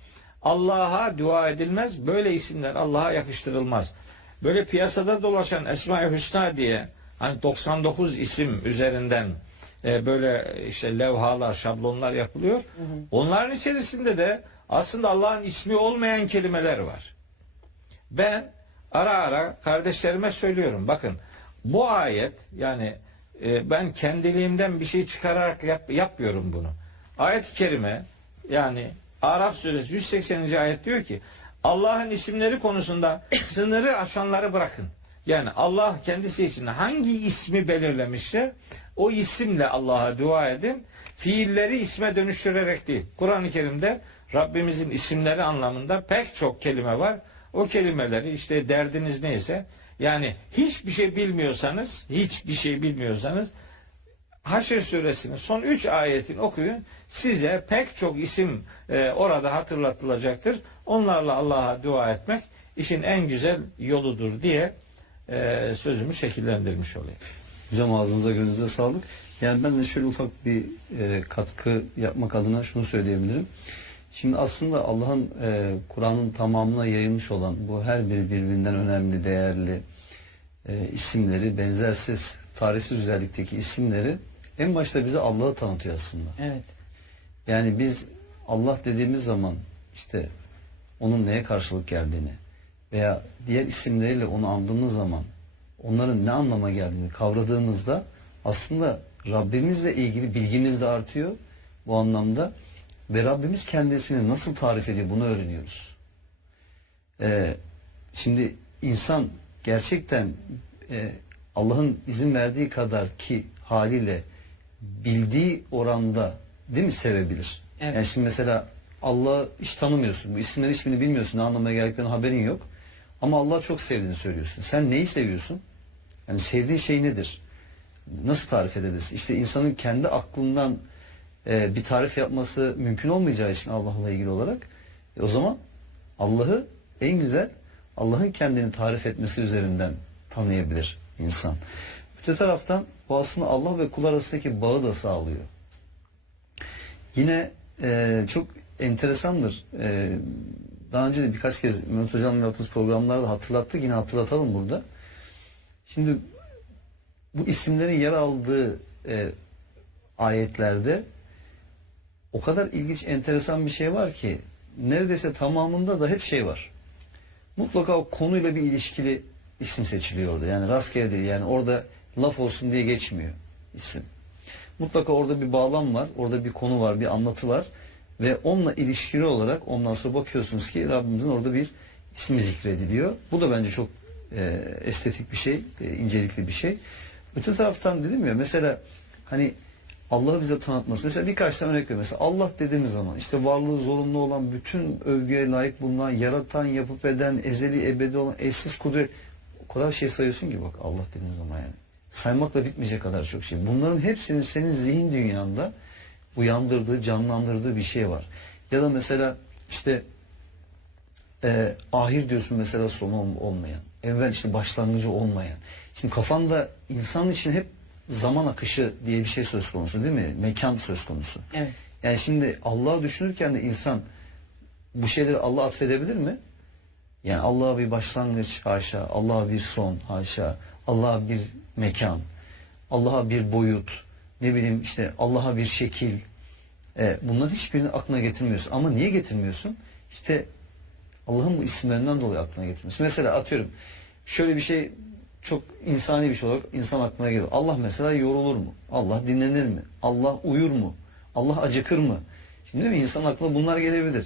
Allah'a dua edilmez. Böyle isimler Allah'a yakıştırılmaz. Böyle piyasada dolaşan Esma-i Hüsna diye hani 99 isim üzerinden böyle işte levhalar, şablonlar yapılıyor. Onların içerisinde de aslında Allah'ın ismi olmayan kelimeler var. Ben ara ara kardeşlerime söylüyorum. Bakın bu ayet yani ben kendiliğimden bir şey çıkararak yapmıyorum bunu. Ayet-i kerime yani Araf suresi 180. ayet diyor ki Allah'ın isimleri konusunda sınırı aşanları bırakın. Yani Allah kendisi için hangi ismi belirlemişse o isimle Allah'a dua edin. Fiilleri isme dönüştürerek değil. Kur'an-ı Kerim'de Rabbimizin isimleri anlamında pek çok kelime var. O kelimeleri işte derdiniz neyse yani hiçbir şey bilmiyorsanız Haşr suresinin son 3 ayetini okuyun. Size pek çok isim orada hatırlatılacaktır. Onlarla Allah'a dua etmek işin en güzel yoludur diye sözümü şekillendirmiş olayım. Hocam ağzınıza gönlünüze sağlık. Yani ben de şöyle ufak bir katkı yapmak adına şunu söyleyebilirim. Şimdi aslında Allah'ın Kur'an'ın tamamına yayılmış olan bu her biri birbirinden önemli, değerli isimleri, benzersiz, tarihsiz özellikteki isimleri en başta bize Allah'ı tanıtıyor aslında. Evet. Yani biz Allah dediğimiz zaman işte onun neye karşılık geldiğini veya diğer isimleriyle onu andığımız zaman onların ne anlama geldiğini kavradığımızda aslında Rabbimizle ilgili bilgimiz de artıyor bu anlamda ve Rabbimiz kendisini nasıl tarif ediyor bunu öğreniyoruz. Şimdi insan gerçekten Allah'ın izin verdiği kadar ki haliyle bildiği oranda değil mi sevebilir? Evet. Yani şimdi mesela Allah'ı hiç tanımıyorsun. Bu isimlerin hiçbirini bilmiyorsun. Ne anlamaya geldiklerini haberin yok. Ama Allah'ı çok sevdiğini söylüyorsun. Sen neyi seviyorsun? Yani sevdiğin şey nedir? Nasıl tarif edebilirsin? İşte insanın kendi aklından bir tarif yapması mümkün olmayacağı için Allah'la ilgili olarak o zaman Allah'ı en güzel Allah'ın kendini tarif etmesi üzerinden tanıyabilir insan. Öte taraftan bu aslında Allah ve kul arasındaki bağı da sağlıyor. Yine çok enteresandır. Daha önce de birkaç kez Mehmet Hocam'la yaptığımız programlarda hatırlattık. Yine hatırlatalım burada. Şimdi bu isimlerin yer aldığı ayetlerde o kadar ilginç, enteresan bir şey var ki neredeyse tamamında da hep şey var. Mutlaka o konuyla bir ilişkili isim seçiliyor orada. Yani rastgele değil. Yani orada laf olsun diye geçmiyor isim. Mutlaka orada bir bağlam var. Orada bir konu var, bir anlatı var. Ve onunla ilişkili olarak ondan sonra bakıyorsunuz ki Rabbimizin orada bir ismi zikrediliyor. Bu da bence çok estetik bir şey, incelikli bir şey. Öte taraftan dedim ya mesela hani Allah'ı bize tanıtması. Mesela birkaç tane örnek ver. Mesela Allah dediğimiz zaman işte varlığı zorunlu olan, bütün övgüye layık bulunan, yaratan, yapıp eden, ezeli, ebedi olan, eşsiz kudret. O kadar şey sayıyorsun ki bak Allah dediğin zaman yani. saymakla bitmeyecek kadar çok şey. Bunların hepsinin senin zihin dünyanda uyandırdığı, canlandırdığı bir şey var. Ya da mesela işte ahir diyorsun mesela, sonu olmayan. Evvel işte başlangıcı olmayan. Şimdi kafanda insan için hep zaman akışı diye bir şey söz konusu değil mi? Mekan söz konusu. Evet. Yani şimdi Allah'ı düşünürken de insan bu şeyleri Allah'a atfedebilir mi? Yani Allah'a bir başlangıç haşa, Allah'a bir son haşa, Allah'a bir mekan, Allah'a bir boyut, ne bileyim işte Allah'a bir şekil. Bunların hiçbirini aklına getirmiyorsun. Ama niye getirmiyorsun? İşte Allah'ın bu isimlerinden dolayı aklına getirmiyorsun. Mesela atıyorum şöyle bir şey, çok insani bir şey olarak insan aklına geliyor. Allah mesela yorulur mu? Allah dinlenir mi? Allah uyur mu? Allah acıkır mı? Şimdi değil mi? İnsan aklına bunlar gelebilir.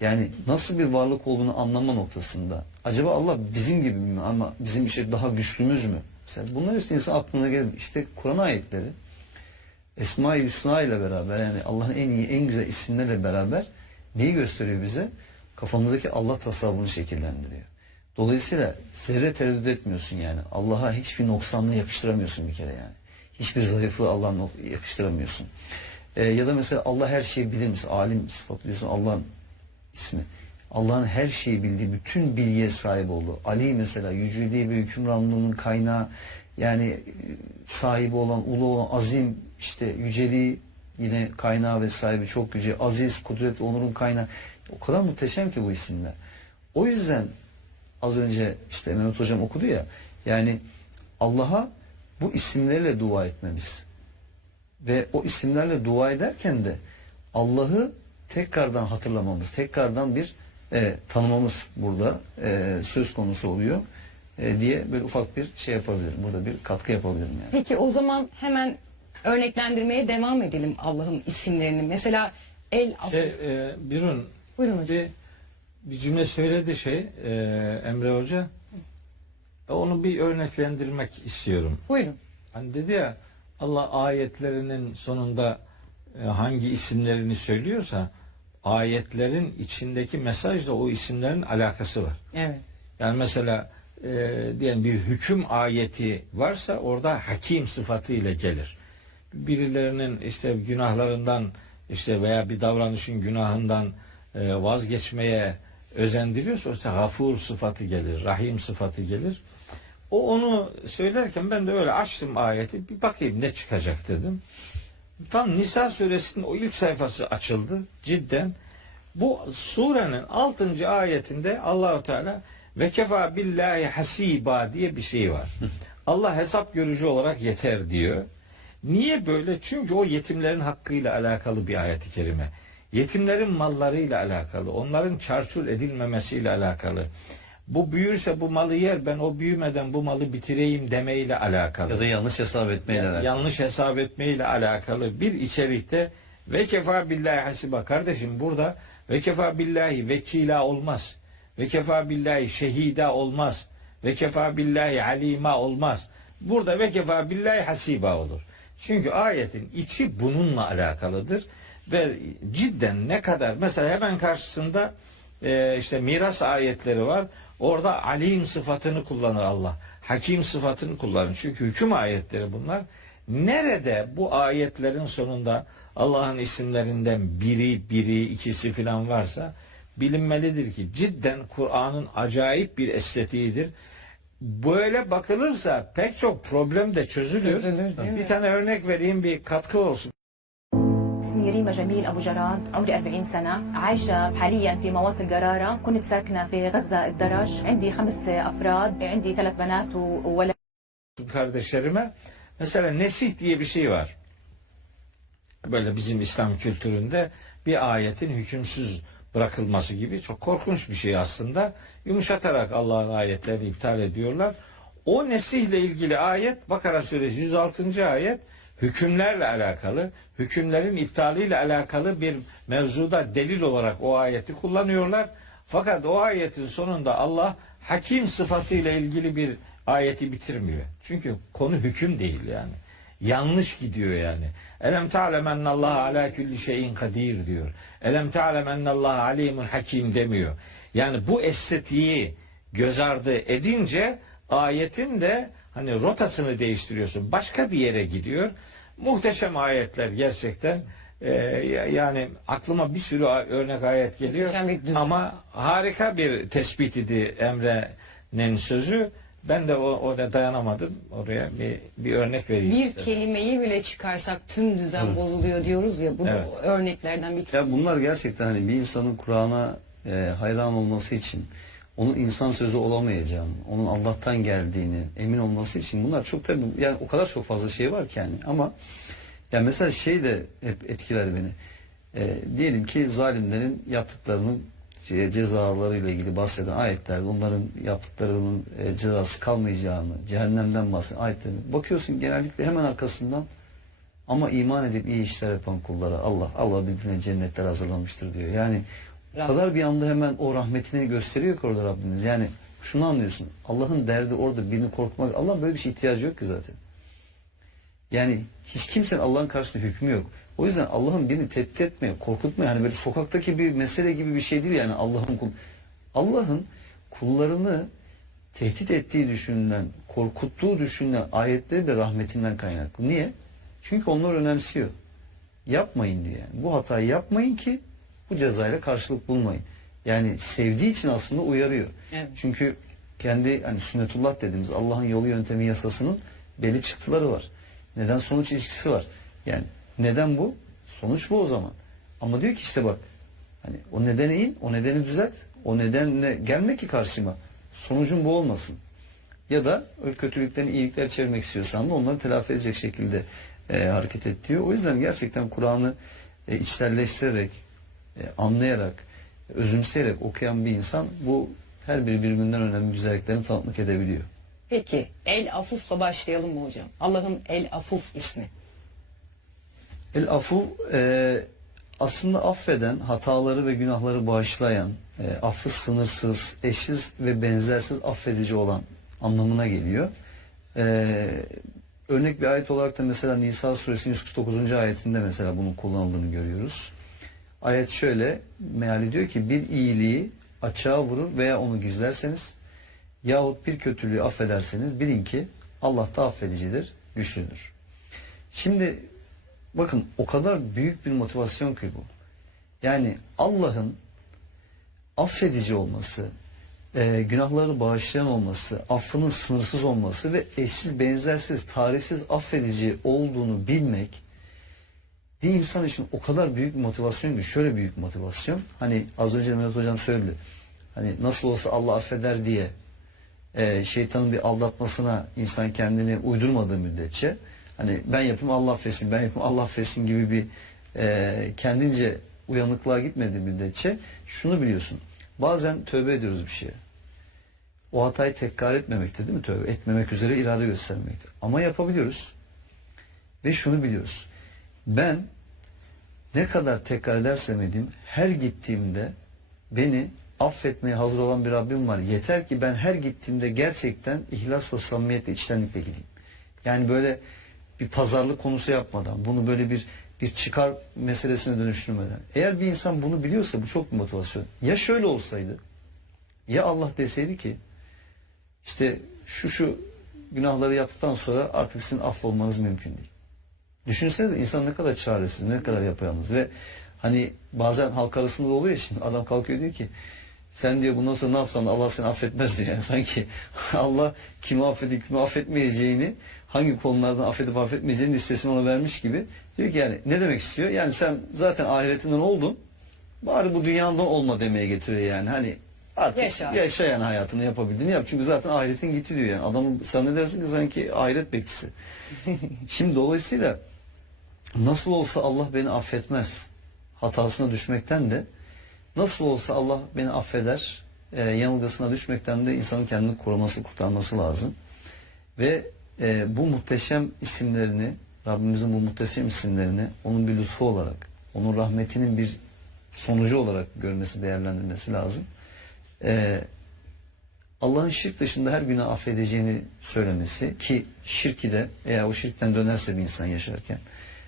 Yani nasıl bir varlık olduğunu anlama noktasında. Acaba Allah bizim gibi mi? Ama bizim işte daha güçlümüz mü? Mesela bunlar işte insan aklına gelir. İşte Kur'an ayetleri Esma-i Hüsna ile beraber, yani Allah'ın en iyi, en güzel isimlerle beraber neyi gösteriyor bize? Kafamızdaki Allah tasavvurunu şekillendiriyor. Dolayısıyla zerre tereddüt etmiyorsun yani. Allah'a hiçbir noksanlığı yakıştıramıyorsun bir kere yani. Hiçbir zayıflığı Allah'a yakıştıramıyorsun. Ya da mesela Allah her şeyi bilir misin? Alim sıfatı diyorsun, Allah'ın ismi. Allah'ın her şeyi bildiği, bütün bilgiye sahip olduğu. Ali mesela yüceliği ve hükümranlığının kaynağı, yani sahibi olan, ulu olan, azim, işte yüceliği yine kaynağı ve sahibi çok yüce, aziz, kudret, onurun kaynağı. O kadar muhteşem ki bu isimler. O yüzden az önce işte Mehmet Hocam okudu ya, yani Allah'a bu isimlerle dua etmemiz ve o isimlerle dua ederken de Allah'ı tekrardan hatırlamamız, tekrardan bir tanımamız burada söz konusu oluyor diye böyle ufak bir şey yapabilirim. Burada bir katkı yapabilirim yani. Peki o zaman hemen örneklendirmeye devam edelim Allah'ın isimlerini. Mesela El Aziz. Birun, Buyurun hocam. bir cümle söyledi Emre Hoca. Onu bir örneklendirmek istiyorum. Buyurun. Hani dedi ya, Allah ayetlerinin sonunda hangi isimlerini söylüyorsa ayetlerin içindeki mesajla o isimlerin alakası var. Evet. Yani mesela diyelim bir hüküm ayeti varsa orada hakim sıfatı ile gelir. Birilerinin işte günahlarından işte veya bir davranışın günahından vazgeçmeye özendiriyorsa işte gafur sıfatı gelir, rahim sıfatı gelir. Onu söylerken ben de öyle açtım ayeti, bir bakayım ne çıkacak dedim. Tam Nisa suresinin o ilk sayfası açıldı cidden. Bu surenin 6. ayetinde Allahu Teala ve kefa billahi hasiba diye bir şey var. Allah hesap görücü olarak yeter diyor. Niye böyle? Çünkü o yetimlerin hakkıyla alakalı bir ayet-i kerime. Yetimlerin mallarıyla alakalı, onların çarçur edilmemesiyle alakalı. Bu büyürse bu malı yer, ben o büyümeden bu malı bitireyim demeyle alakalı. Ya da yanlış hesap etmeyle alakalı. Yanlış hesap etmeyle alakalı bir içerikte ve kefa billahi hasiba. Kardeşim burada ve kefa billahi vekila olmaz. Ve kefa billahi şehida olmaz. Ve kefa billahi alima olmaz. Burada ve kefa billahi hasiba olur. Çünkü ayetin içi bununla alakalıdır. Ve cidden ne kadar, mesela hemen karşısında işte miras ayetleri var. Orada alim sıfatını kullanır Allah. Hakim sıfatını kullanır. Çünkü hüküm ayetleri bunlar. Nerede bu ayetlerin sonunda Allah'ın isimlerinden biri, ikisi filan varsa bilinmelidir ki cidden Kur'an'ın acayip bir estetiğidir. Böyle bakılırsa pek çok problem de çözülür. Bir tane örnek vereyim, bir katkı olsun. اسمي ريما جميل أبو جراد، عمري 40 سنة، عايشة حاليا في مواصل قرارة، كنت ساكنة في غزة الدرج، عندي 5 أفراد، عندي 3 بنات وولد. Kardeşlerime mesela nesih diye bir şey var. Böyle bizim İslam kültüründe bir ayetin hükümsüz bırakılması gibi çok korkunç bir şey aslında. Yumuşatarak Allah'ın ayetlerini iptal ediyorlar. O nesihle ilgili ayet Bakara suresi 106. ayet hükümlerle alakalı, hükümlerin iptaliyle alakalı bir mevzuda delil olarak o ayeti kullanıyorlar. Fakat o ayetin sonunda Allah hakim sıfatıyla ilgili bir ayeti bitirmiyor. Çünkü konu hüküm değil yani. Yanlış gidiyor yani. Elem ta'lem ennallaha ala kulli şeyin kadir diyor. Elem ta'lem ennallaha alimun hakim demiyor. Yani bu estetiği göz ardı edince ayetin de hani rotasını değiştiriyorsun. Başka bir yere gidiyor. Muhteşem ayetler gerçekten. Yani aklıma bir sürü örnek ayet geliyor. Muhteşem bir düzen. Ama harika bir tespit idi Emre'nin sözü. Ben de orada dayanamadım. Oraya bir örnek vereyim. Bir istedim. kelimeyi bile çıkarsak tüm düzen bozuluyor diyoruz ya. Bu da Evet. örneklerden bir Ya bunlar gerçekten hani bir insanın Kur'an'a hayran olması için, onun insan sözü olamayacağını, onun Allah'tan geldiğini emin olması için bunlar çok tabii yani o kadar çok fazla şey var ki yani. Ama ya mesela şey de hep etkiler beni. Diyelim ki zalimlerin yaptıklarının cezalarıyla ilgili bahseden ayetlerde onların yaptıklarının cezası kalmayacağını, cehennemden bahseden ayetlerin bakıyorsun genellikle hemen arkasından ama iman edip iyi işler yapan kullara Allah birbirine cennetler hazırlamıştır diyor. Yani o kadar bir anda hemen o rahmetini gösteriyor ki orada Rabbimiz. Yani şunu anlıyorsun. Allah'ın derdi orada birini korkmak. Allah böyle bir şey ihtiyacı yok ki zaten. Yani hiç kimsenin Allah'ın karşısında hükmü yok. O yüzden Allah'ın birini tehdit etmeye, korkutmaya hani böyle sokaktaki bir mesele gibi bir şey değil yani Allah'ın kullarını tehdit ettiği düşünülen, korkuttuğu düşünülen ayetleri de rahmetinden kaynaklı. Niye? Çünkü onlar önemsiyor. Yapmayın diyor yani. Bu hatayı yapmayın ki bu cezayla karşılık bulmayın. Yani sevdiği için aslında uyarıyor. Evet. Çünkü kendi hani sünnetullah dediğimiz Allah'ın yolu yöntemi yasasının belli çıktıları var. Neden sonuç ilişkisi var. Yani neden bu? Sonuç bu o zaman. Ama diyor ki işte bak hani o nedene in, o nedeni düzelt. O nedenle gelme ki karşıma. Sonucun bu olmasın. Ya da o kötülüklerini iyilikler çevirmek istiyorsan da onları telafi edecek şekilde hareket et diyor. O yüzden gerçekten Kur'an'ı içselleştirerek, anlayarak, özümseyerek okuyan bir insan bu her biri birbirinden önemli güzelliklerini tanıklık edebiliyor. Peki El Afuf'la başlayalım mı hocam? Allah'ın El Afuf ismi. El Afu aslında affeden, hataları ve günahları bağışlayan, affı sınırsız, eşsiz ve benzersiz affedici olan anlamına geliyor. Örnek bir ayet olarak da mesela Nisa suresinin 149. ayetinde mesela bunun kullanıldığını görüyoruz. Ayet şöyle meali diyor ki bir iyiliği açığa vurur veya onu gizlerseniz yahut bir kötülüğü affederseniz bilin ki Allah da affedicidir, güçlüdür. Şimdi bakın o kadar büyük bir motivasyon ki bu. Yani Allah'ın affedici olması, günahları bağışlayan olması, affının sınırsız olması ve eşsiz, benzersiz, tarifsiz affedici olduğunu bilmek bir insan için o kadar büyük bir motivasyon ki şöyle büyük motivasyon. Hani az önce Mehmet Hocam söyledi. Hani nasıl olsa Allah affeder diye şeytanın bir aldatmasına insan kendini uydurmadığı müddetçe hani ben yapayım Allah affetsin, ben yapayım Allah affetsin gibi bir kendince uyanıklığa gitmediği müddetçe şunu biliyorsun. Bazen tövbe ediyoruz bir şeye. O hatayı tekrar etmemekte değil mi tövbe? Etmemek üzere irade göstermekte. Ama yapabiliyoruz. Ve şunu biliyoruz. Ben ne kadar tekrar edersem edeyim her gittiğimde beni affetmeye hazır olan bir Rabbim var. Yeter ki ben her gittiğimde gerçekten ihlasla, samimiyetle, içtenlikle gideyim. Yani böyle bir pazarlık konusu yapmadan, bunu böyle bir çıkar meselesine dönüştürmeden. Eğer bir insan bunu biliyorsa bu çok bir motivasyon. Ya şöyle olsaydı, ya Allah deseydi ki işte şu günahları yaptıktan sonra artık sizin affolmanız mümkün değil. Düşünsenize insan ne kadar çaresiz, ne kadar yapayalnız ve hani bazen halk arasında da oluyor ya şimdi adam kalkıyor diyor ki sen diyor bundan sonra ne yapsan da Allah seni affetmez diyor. Yani sanki Allah kimi affedip kimi affetmeyeceğini hangi konulardan affedip affetmeyeceğini listesini ona vermiş gibi. Diyor ki yani ne demek istiyor? Yani sen zaten ahiretinden oldun. Bari bu dünyadan olma demeye getiriyor yani. Hani artık yaşa yani hayatını yapabildiğini yap. Çünkü zaten ahiretin gitti diyor yani. Adamın zannedersin ki sanki ahiret bekçisi. Şimdi dolayısıyla nasıl olsa Allah beni affetmez hatasına düşmekten de nasıl olsa Allah beni affeder yanılgısına düşmekten de insanın kendini koruması, kurtarması lazım. Ve bu muhteşem isimlerini, Rabbimizin bu muhteşem isimlerini onun bir lütfu olarak, onun rahmetinin bir sonucu olarak görmesi, değerlendirmesi lazım. Allah'ın şirk dışında her günah affedeceğini söylemesi ki şirki de eğer o şirkten dönerse bir insan yaşarken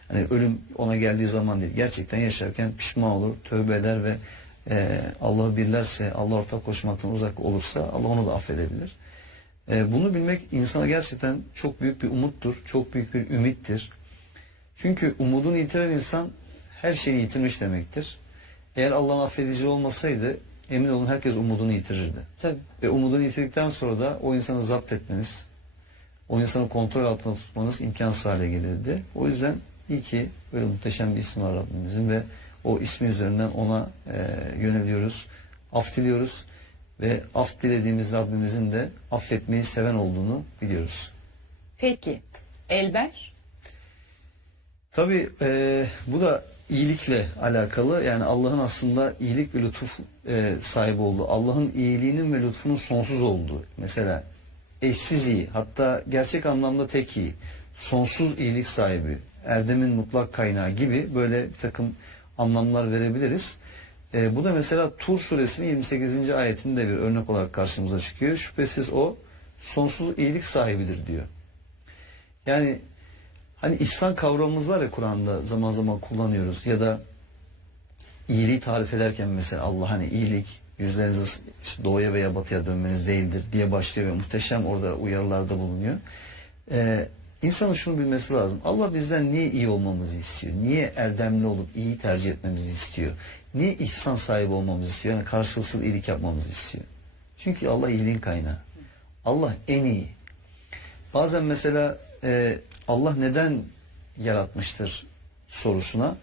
hani ölüm ona geldiği zaman değil gerçekten yaşarken pişman olur, tövbe eder ve Allah'ı birlerse, Allah ortak koşmaktan uzak olursa Allah onu da affedebilir. Bunu bilmek insana gerçekten çok büyük bir umuttur, çok büyük bir ümittir. Çünkü umudunu yitiren insan her şeyi yitirmiş demektir. Eğer Allah'ın affedici olmasaydı emin olun herkes umudunu yitirirdi. Tabii. Ve umudunu yitirdikten sonra da o insanı zapt etmeniz, o insanı kontrol altında tutmanız imkansız hale gelirdi. O yüzden iyi ki böyle muhteşem bir isim var Rabbimizin ve o ismi üzerinden ona yöneliyoruz, af diliyoruz ve af dilediğimiz Rabbimizin de affetmeyi seven olduğunu biliyoruz. Peki Elber? Tabii bu da iyilikle alakalı. Yani Allah'ın aslında iyilik ve lütuf sahibi olduğu, Allah'ın iyiliğinin ve lütfunun sonsuz olduğu. Mesela eşsiz iyi, hatta gerçek anlamda tek iyi, sonsuz iyilik sahibi, erdemin mutlak kaynağı gibi böyle bir takım anlamlar verebiliriz. Bu da mesela Tur suresinin 28. ayetinde bir örnek olarak karşımıza çıkıyor. Şüphesiz o sonsuz iyilik sahibidir diyor. Yani hani ihsan kavramımız var ya, Kur'an'da zaman zaman kullanıyoruz ya da iyiliği tarif ederken mesela Allah hani iyilik yüzlerinizi işte doğuya veya batıya dönmeniz değildir diye başlıyor ve muhteşem orada uyarılarda bulunuyor. İnsanın şunu bilmesi lazım. Allah bizden niye iyi olmamızı istiyor? Niye erdemli olup iyi tercih etmemizi istiyor? Niye ihsan sahibi olmamızı istiyor? Yani karşılıksız iyilik yapmamızı istiyor. Çünkü Allah iyiliğin kaynağı. Allah en iyi. Bazen mesela Allah neden yaratmıştır sorusuna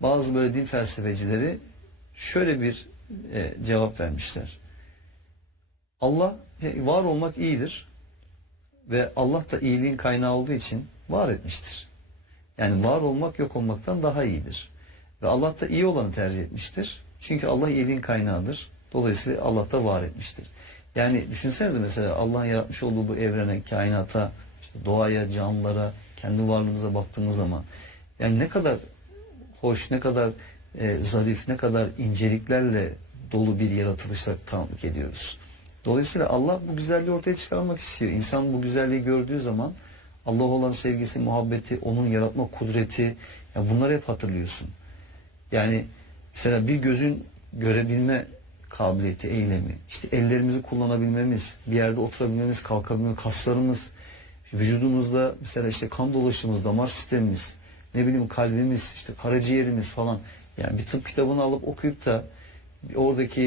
bazı böyle din felsefecileri şöyle bir cevap vermişler. Allah var olmak iyidir ve Allah da iyiliğin kaynağı olduğu için var etmiştir. Yani var olmak yok olmaktan daha iyidir. Ve Allah da iyi olanı tercih etmiştir. Çünkü Allah iyiliğin kaynağıdır. Dolayısıyla Allah da var etmiştir. Yani düşünsenize mesela Allah'ın yaratmış olduğu bu evrene, kainata, işte doğaya, canlılara, kendi varlığımıza baktığımız zaman yani ne kadar hoş, ne kadar zarif, ne kadar inceliklerle dolu bir yaratılışla tanıklık ediyoruz. Dolayısıyla Allah bu güzelliği ortaya çıkarmak istiyor. İnsan bu güzelliği gördüğü zaman Allah'a olan sevgisi, muhabbeti, onun yaratma kudreti, ya bunları hep hatırlıyorsun. Yani mesela bir gözün görebilme kabiliyeti, eylemi, işte ellerimizi kullanabilmemiz, bir yerde oturabilmemiz, kalkabilmemiz, kaslarımız, vücudumuzda mesela işte kan dolaşımımız, damar sistemimiz, ne bileyim kalbimiz, işte karaciğerimiz falan. Yani bir tıp kitabını alıp okuyup da oradaki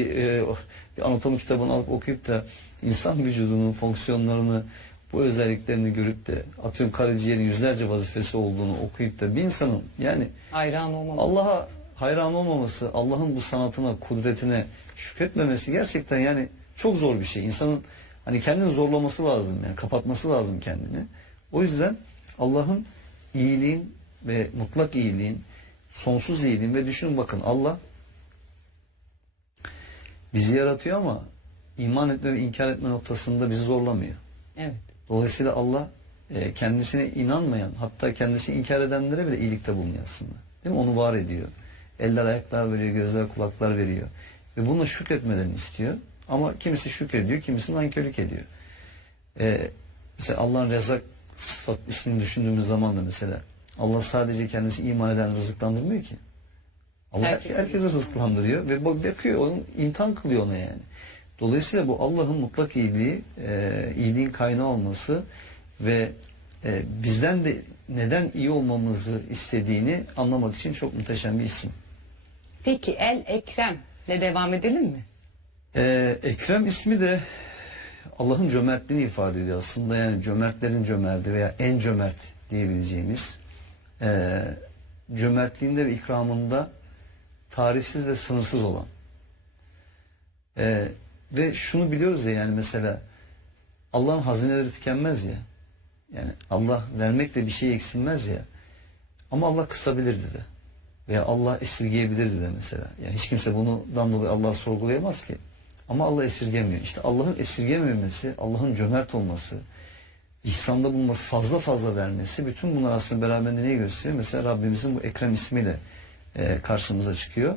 bir anatomi kitabını alıp okuyup da insan vücudunun fonksiyonlarını, bu özelliklerini görüp de atıyorum karaciğerin yüzlerce vazifesi olduğunu okuyup da bir insanın yani Hayran olmam. Allah'a hayran olmaması, Allah'ın bu sanatına, kudretine şükretmemesi gerçekten yani çok zor bir şey. İnsanın hani kendini zorlaması lazım, yani kapatması lazım kendini. O yüzden Allah'ın iyiliğin ve mutlak iyiliğin, sonsuz iyiliğin ve düşünün bakın Allah bizi yaratıyor ama iman etme ve inkar etme noktasında bizi zorlamıyor. Evet. Dolayısıyla Allah kendisine inanmayan, hatta kendisini inkar edenlere bile iyilikte bulunuyor aslında. Değil mi? Onu var ediyor. Eller ayaklar veriyor, gözler kulaklar veriyor. Ve bununla şükretmelerini istiyor. Ama kimisi şükrediyor, kimisi nankörlük ediyor. Mesela Allah'ın Rezzak sıfat ismini düşündüğümüz zaman da mesela Allah sadece kendisi iman eden rızıklandırmıyor ki. Allah herkesi rızıklandırıyor ve bakıyor, onun imtihan kılıyor ona yani. Dolayısıyla bu Allah'ın mutlak iyiliği, iyiliğin kaynağı olması ve bizden de neden iyi olmamızı istediğini anlamak için çok muhteşem bir isim. Peki El Ekrem ile devam edelim mi? Ekrem ismi de Allah'ın cömertliğini ifade ediyor aslında, yani cömertlerin cömerti veya en cömert diyebileceğimiz cömertliğinde ve ikramında tarifsiz ve sınırsız olan ve şunu biliyoruz ya, yani mesela Allah'ın hazineleri tükenmez ya, yani Allah vermekle bir şey eksilmez ya, ama Allah kısabilirdi de veya Allah esirgeyebilirdi de mesela. Yani hiç kimse bundan dolayı Allah'ı sorgulayamaz ki. Ama Allah esirgemiyor. İşte Allah'ın esirgememesi, Allah'ın cömert olması, ihsanda bulunması, fazla fazla vermesi, bütün bunlar aslında beraberinde neyi gösteriyor? Mesela Rabbimizin bu Ekrem ismiyle karşımıza çıkıyor.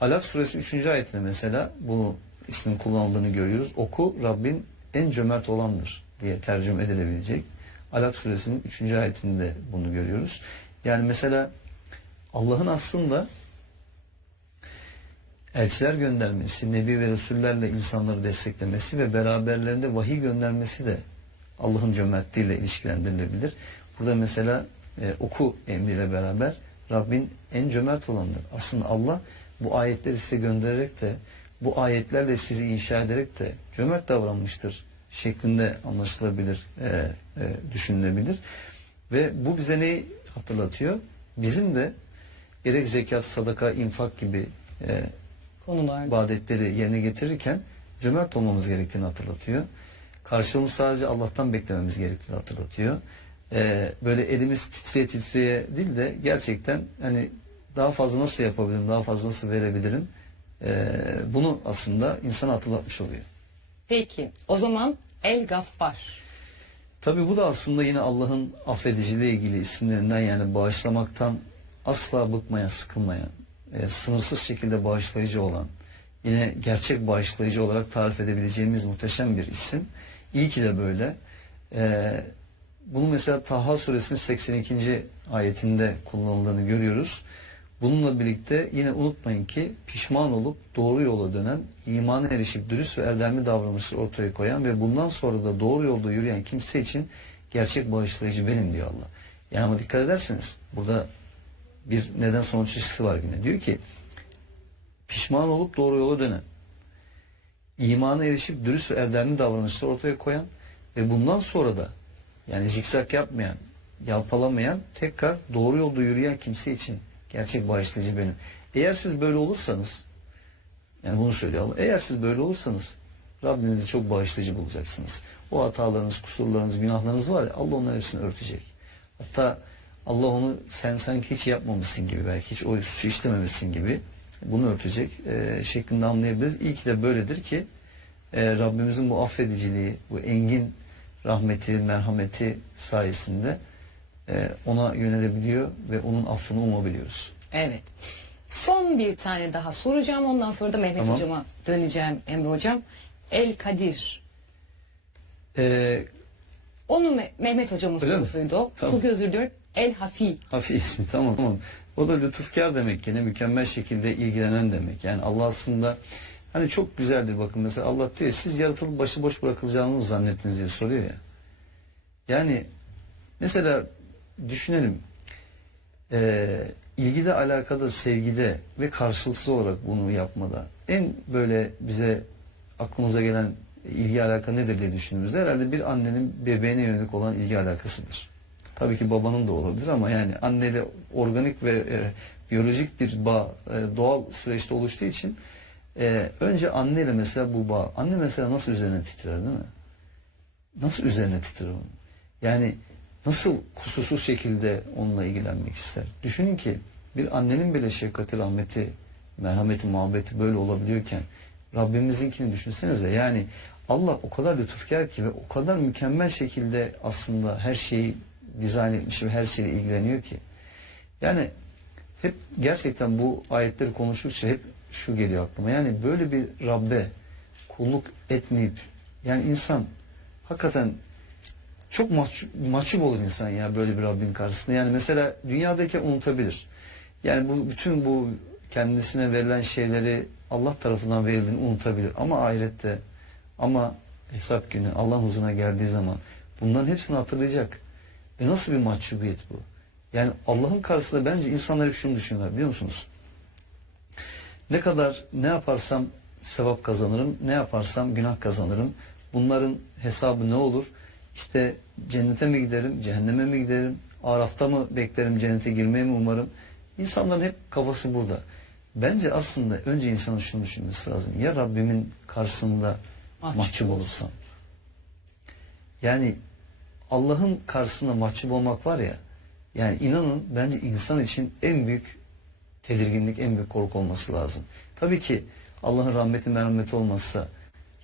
Alak suresi 3. ayetinde mesela bu ismin kullanıldığını görüyoruz. Oku, Rabbin en cömert olandır diye tercüme edilebilecek. Alak suresinin 3. ayetinde bunu görüyoruz. Yani mesela Allah'ın aslında elçiler göndermesi, nebi ve resullerle insanları desteklemesi ve beraberlerinde vahiy göndermesi de Allah'ın cömertliğiyle ilişkilendirilebilir. Burada mesela oku emriyle beraber Rabbin en cömert olanıdır. Aslında Allah bu ayetleri size göndererek de bu ayetlerle sizi inşa ederek de cömert davranmıştır şeklinde anlaşılabilir, düşünülebilir. Ve bu bize neyi hatırlatıyor? Bizim de gerek zekat, sadaka, infak gibi Konular. ibadetleri yerine getirirken cömert olmamız gerektiğini hatırlatıyor. Karşılığını sadece Allah'tan beklememiz gerektiğini hatırlatıyor. Böyle elimiz titreye titreye değil de gerçekten hani daha fazla nasıl yapabilirim, daha fazla nasıl verebilirim, bunu aslında insana hatırlatmış oluyor. Peki o zaman El Gaffar. Tabi bu da aslında yine Allah'ın affediciliği ilgili isimlerinden, yani bağışlamaktan asla bıkmayan, sıkılmayan, sınırsız şekilde bağışlayıcı olan, yine gerçek bağışlayıcı olarak tarif edebileceğimiz muhteşem bir isim. İyi ki de böyle. Bunu mesela Taha suresinin 82. ayetinde kullanıldığını görüyoruz. Bununla birlikte yine unutmayın ki pişman olup doğru yola dönen, imana erişip dürüst ve erdemli davranışları ortaya koyan ve bundan sonra da doğru yolda yürüyen kimse için gerçek bağışlayıcı benim diyor Allah. Yani ama dikkat ederseniz burada bir neden sonuç ilişkisi var yine. Diyor ki pişman olup doğru yola dönen, imana erişip dürüst ve erdemli davranışları ortaya koyan ve bundan sonra da yani zikzak yapmayan, yalpalamayan, tekrar doğru yolda yürüyen kimse için gerçek bağışlayıcı benim. Eğer siz böyle olursanız, yani bunu söylüyor Allah, eğer siz böyle olursanız Rabbinizi çok bağışlayıcı bulacaksınız. O hatalarınız, kusurlarınız, günahlarınız var ya, Allah onların hepsini örtecek. Hatta Allah onu sen sanki hiç yapmamışsın gibi, belki hiç o suçu işlememişsin gibi bunu örtecek şeklinde anlayabiliriz. İyi ki de böyledir ki Rabbimizin bu affediciliği, bu engin rahmeti, merhameti sayesinde ona yönelebiliyor ve onun affını umabiliyoruz. Evet. Son bir tane daha soracağım. Ondan sonra da Mehmet Tamam. Hocam'a döneceğim Emre Hocam. El Kadir. Onu Mehmet Hocam'ın Öyle mi? sorusuydu o. Tamam. Çok özür diliyorum. El Hafi. Hafi ismi, tamam. O da lütufkar demek, yine mükemmel şekilde ilgilenen demek. Yani Allah aslında hani çok güzeldir, bakın mesela Allah diyor ya, siz yaratılıp başıboş bırakılacağınızı zannettiniz diye soruyor ya. Yani mesela düşünelim, ilgide, alakada, sevgide ve karşılıksız olarak bunu yapmada en böyle bize aklımıza gelen ilgi alaka nedir diye düşündüğümüzde herhalde bir annenin bebeğine yönelik olan ilgi alakasıdır. Tabii ki babanın da olabilir ama yani anneyle organik ve biyolojik bir bağ doğal süreçte oluştuğu için önce anneyle mesela bu bağ. Anne mesela nasıl üzerine titrer değil mi? Nasıl üzerine titrer onun? Yani nasıl kusursuz şekilde onunla ilgilenmek ister? Düşünün ki bir annenin bile şefkati, rahmeti, merhameti, muhabbeti böyle olabiliyorken Rabbimizinkini düşünsenize. Yani Allah o kadar lütufkar ki ve o kadar mükemmel şekilde aslında her şeyi dizayn etmiş ve her şeyle ilgileniyor ki. Yani hep gerçekten bu ayetleri konuştukça hep şu geliyor aklıma. Yani böyle bir Rabbe kulluk etmeyip, yani insan hakikaten çok mahcup olur insan ya böyle bir Rabbin karşısında. Yani mesela dünyadayken unutabilir. Yani bu bütün bu kendisine verilen şeyleri Allah tarafından verildiğini unutabilir. Ama ahirette, ama hesap günü Allah'ın huzuruna geldiği zaman bunların hepsini hatırlayacak. Ve nasıl bir mahcubiyet bu? Yani Allah'ın karşısında bence insanlar hep şunu düşünüyorlar, biliyor musunuz? Ne kadar ne yaparsam sevap kazanırım, ne yaparsam günah kazanırım. Bunların hesabı ne olur? İşte cennete mi giderim, cehenneme mi giderim, Araf'ta mı beklerim, cennete girmeyi mi umarım? İnsanların hep kafası burada. Bence aslında önce insanın şunu düşünmesi lazım. Ya Rabbimin karşısında mahcup olursam? Yani Allah'ın karşısında mahcup olmak var ya, yani inanın bence insan için en büyük tedirginlik, en büyük korku olması lazım. Tabii ki Allah'ın rahmeti, merhameti olmazsa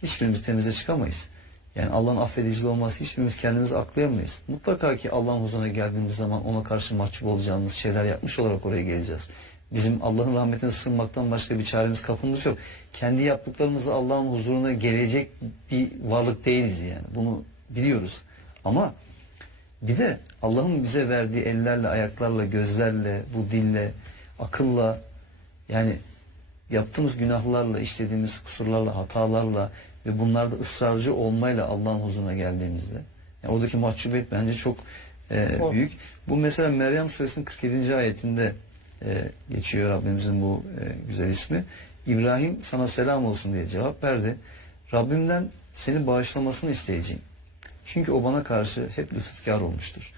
hiçbirimiz temize çıkamayız. Yani Allah'ın affediciliği olmazsa hiçbirimiz kendimizi aklayamayız. Mutlaka ki Allah'ın huzuruna geldiğimiz zaman ona karşı mahcup olacağımız şeyler yapmış olarak oraya geleceğiz. Bizim Allah'ın rahmetine sığınmaktan başka bir çaremiz, kapımız yok. Kendi yaptıklarımızı Allah'ın huzuruna gelecek bir varlık değiliz yani. Bunu biliyoruz. Ama bir de Allah'ın bize verdiği ellerle, ayaklarla, gözlerle, bu dille, akılla, yani yaptığımız günahlarla, işlediğimiz kusurlarla, hatalarla ve bunlarda ısrarcı olmayla Allah'ın huzuruna geldiğimizde, yani oradaki mahcubiyet bence çok büyük. Bu mesela Meryem Suresinin 47. ayetinde geçiyor Rabbimizin bu güzel ismi. İbrahim sana selam olsun diye cevap verdi. Rabbimden seni bağışlamasını isteyeceğim. Çünkü o bana karşı hep lütufkar olmuştur.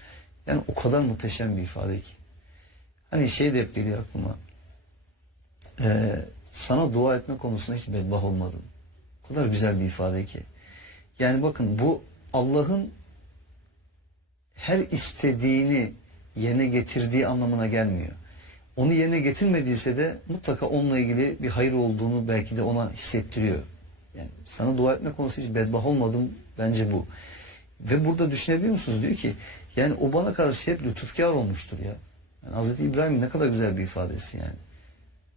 Yani o kadar muhteşem bir ifade ki. Hani şey de hep geliyor aklıma. Sana dua etme konusunda hiç bedbaht olmadım. O kadar güzel bir ifade ki. Yani bakın, bu Allah'ın her istediğini yerine getirdiği anlamına gelmiyor. Onu yerine getirmediyse de mutlaka onunla ilgili bir hayır olduğunu belki de ona hissettiriyor. Yani sana dua etme konusu hiç bedbaht olmadım, bence bu. Ve burada düşünebiliyor musunuz? Diyor ki yani o bana karşı hep lütufkar olmuştur ya. Yani Hazreti İbrahim ne kadar güzel bir ifadesi yani.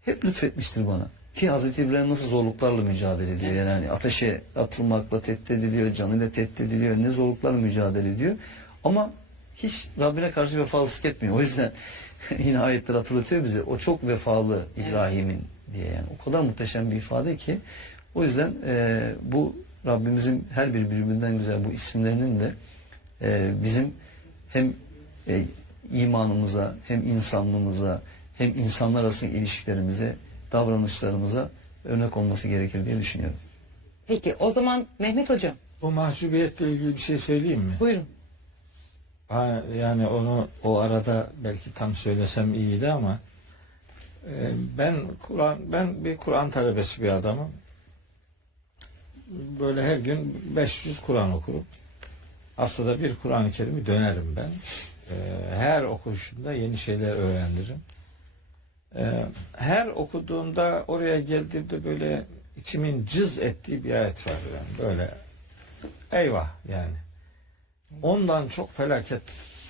Hep lütfetmiştir bana. Ki Hazreti İbrahim nasıl zorluklarla mücadele ediyor. Yani ateşe atılmakla tehdit ediliyor, canıyla tehdit ediliyor, ne zorluklarla mücadele ediyor. Ama hiç Rabbine karşı vefalısızlık etmiyor. O yüzden yine ayetler hatırlatıyor bize. O çok vefalı İbrahim'in diye yani. O kadar muhteşem bir ifade ki. O yüzden bu Rabbimizin her bir birbirinden güzel bu isimlerinin de bizim hem imanımıza, hem insanlığımıza, hem insanlar arasındaki ilişkilerimize, davranışlarımıza örnek olması gerekir diye düşünüyorum. Peki o zaman Mehmet Hocam, Bu mahcubiyetle ilgili bir şey söyleyeyim mi? buyurun. Yani onu o arada belki tam söylesem iyiydi ama ben bir Kur'an talebesi bir adamım. Böyle her gün 500 Kur'an okurum. Haftada bir Kur'an-ı Kerim'i dönerim ben. Her okuyuşumda yeni şeyler öğrenirim. Her okuduğumda oraya geldiğimde böyle içimin cız ettiği bir ayet var yani. Böyle eyvah yani. Ondan çok felaket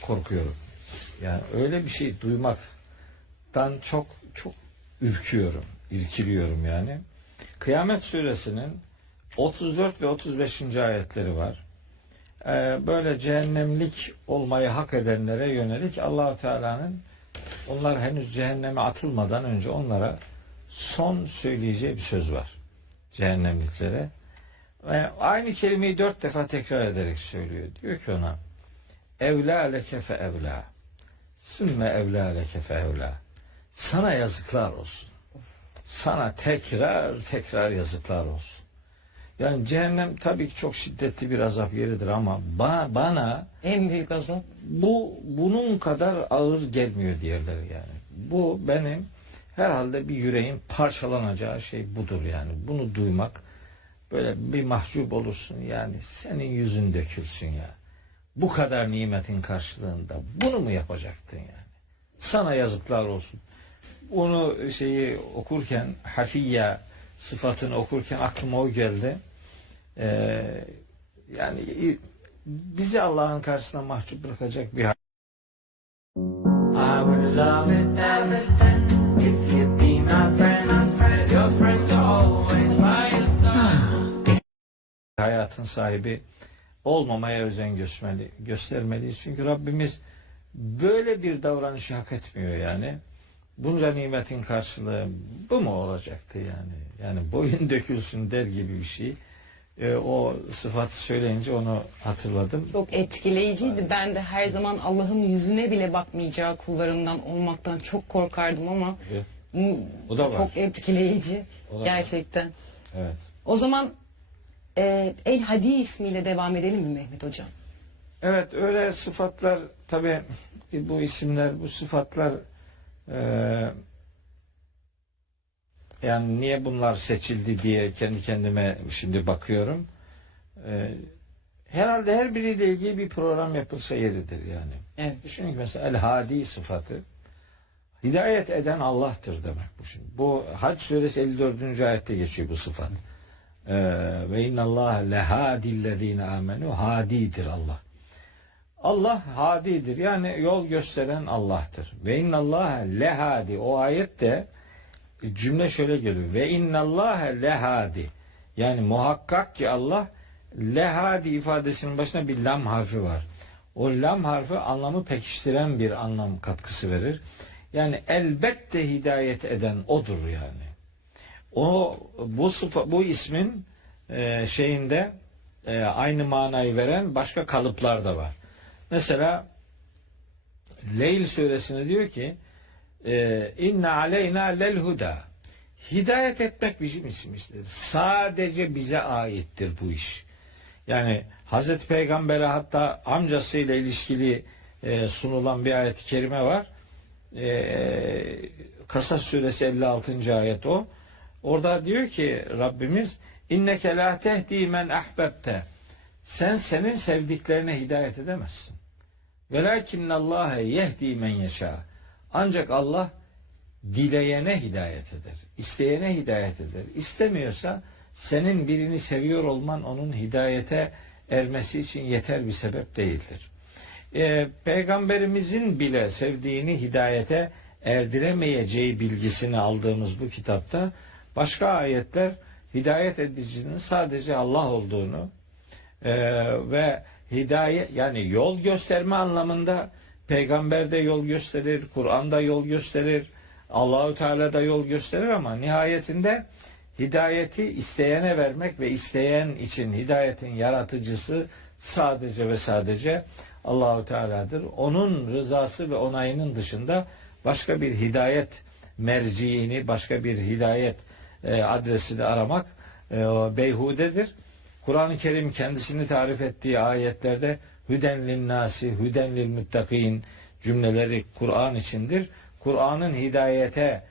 korkuyorum. Yani öyle bir şey duymaktan çok ürküyorum, irkiliyorum yani. Kıyamet Suresinin 34 ve 35. ayetleri var. Böyle cehennemlik olmayı hak edenlere yönelik Allah-u Teala'nın onlar henüz cehenneme atılmadan önce onlara son söyleyeceği bir söz var. Cehennemliklere. Ve aynı kelimeyi 4 defa tekrar ederek söylüyor. Diyor ki ona evlâ leke fe evlâ sümme evlâ leke fe evlâ. Sana yazıklar olsun. Sana tekrar yazıklar olsun. Yani cehennem tabii ki çok şiddetli bir azap yeridir ama bana En büyük azap. bunun kadar ağır gelmiyor diğerleri yani. Bu benim herhalde bir yüreğin parçalanacağı şey budur yani. Bunu duymak böyle bir mahcup olursun yani. Senin yüzün dökülsün ya. Bu kadar nimetin karşılığında bunu mu yapacaktın yani? Sana yazıklar olsun. Onu okurken hafiyya sıfatını okurken aklıma o geldi. Yani bizi Allah'ın karşısına mahcup bırakacak bir I would love it then if you'd be my friend. Your friends are always by your side. hayatın sahibi olmamaya özen göstermeliyiz. Çünkü Rabbimiz böyle bir davranışı hak etmiyor yani. Bunca nimetin karşılığı bu mu olacaktı yani? Yani boyun dökülsün der gibi bir şey. O sıfatı söyleyince onu hatırladım. Çok etkileyiciydi. Ben de her zaman Allah'ın yüzüne bile bakmayacağı kullarından olmaktan çok korkardım ama Evet. bu O da var. çok etkileyici O da gerçekten. Evet. O zaman El Hadi ismiyle devam edelim mi Mehmet Hocam? Evet, öyle sıfatlar tabii bu isimler, bu sıfatlar yani niye bunlar seçildi diye kendi kendime şimdi bakıyorum. Herhalde her biriyle ilgili bir program yapılsa yeridir yani. Evet. Düşünün ki mesela El Hadi sıfatı hidayet eden Allah'tır demek bu şimdi. Bu Hac suresi 54. ayette geçiyor bu sıfat. Ve innallâhe lehâdillezîne âmenû, hadidir Allah. Allah hadidir. Yani yol gösteren Allah'tır. Ve innallâhe lehâdi. O ayette cümle şöyle geliyor. Ve innallâhe lehâdi. Yani muhakkak ki Allah lehâdi ifadesinin başına bir lam harfi var. O lam harfi anlamı pekiştiren bir anlam katkısı verir. Yani elbette hidayet eden odur yani. Bu ismin şeyinde aynı manayı veren başka kalıplar da var. Mesela Leyl suresinde diyor ki inne aleyna lel huda. Hidayet etmek bizim işimizdir. Sadece bize aittir bu iş. Yani Hazreti Peygamber'e hatta amcasıyla ilişkili sunulan bir ayet-i kerime var. Kasas suresi 56. ayet o. Orada diyor ki Rabbimiz inneke la tehdi men ahbebte. Sen senin sevdiklerine hidayet edemezsin. Velakinnallâhe yehdi men yeşâ. Ancak Allah dileyene hidayet eder. İsteyene hidayet eder. İstemiyorsa senin birini seviyor olman onun hidayete ermesi için yeter bir sebep değildir. Peygamberimizin bile sevdiğini hidayete erdiremeyeceği bilgisini aldığımız bu kitapta başka ayetler hidayet edicinin sadece Allah olduğunu ve hidayet yani yol gösterme anlamında peygamber de yol gösterir, Kur'an'da yol gösterir, Allahu Teala da yol gösterir ama nihayetinde hidayeti isteyene vermek ve isteyen için hidayetin yaratıcısı sadece ve sadece Allahu Teala'dır. Onun rızası ve onayının dışında başka bir hidayet merciini, başka bir hidayet adresini aramak beyhudedir. Kur'an-ı Kerim kendisini tarif ettiği ayetlerde hüden linnâsi, hüden lil muttakin cümleleri Kur'an içindir. Kur'an'ın hidayete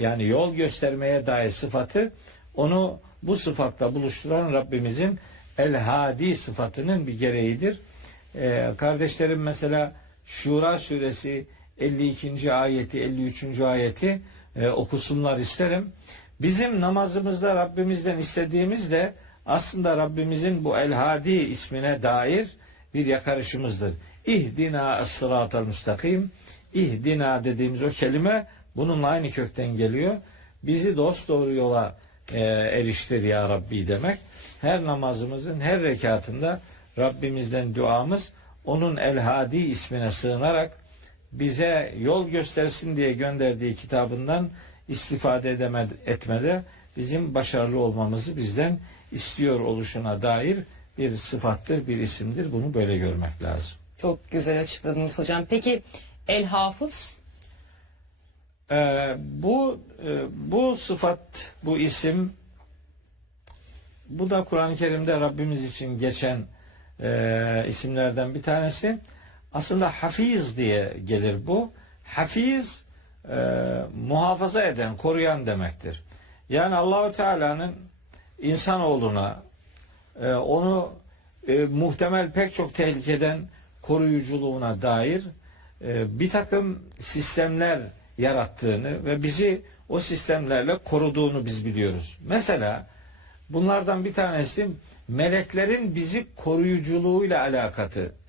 yani yol göstermeye dair sıfatı onu bu sıfatla buluşturan Rabbimizin el-hadi sıfatının bir gereğidir. Kardeşlerim mesela Şura suresi 52. ayeti 53. ayeti okusunlar isterim. Bizim namazımızda Rabbimizden istediğimiz de aslında Rabbimizin bu el-hadi ismine dair bir yakarışımızdır. İhdina es-sıratal müstakim. İhdina dediğimiz o kelime bununla aynı kökten geliyor. Bizi dosdoğru yola eriştir ya Rabbi demek. Her namazımızın her rekatında Rabbimizden duamız onun el-hadi ismine sığınarak bize yol göstersin diye gönderdiği kitabından istifade etmede bizim başarılı olmamızı bizden istiyor oluşuna dair bir sıfattır, bir isimdir. Bunu böyle görmek lazım. Çok güzel açıkladınız hocam. Peki El Hafız? Bu sıfat, bu isim, bu da Kur'an-ı Kerim'de Rabbimiz için geçen isimlerden bir tanesi. Aslında hafiz diye gelir bu. Hafiz muhafaza eden, koruyan demektir. Yani Allahu Teala'nın insanoğluna onu muhtemel pek çok tehlikeden koruyuculuğuna dair bir takım sistemler yarattığını ve bizi o sistemlerle koruduğunu biz biliyoruz. Mesela bunlardan bir tanesi meleklerin bizi koruyuculuğuyla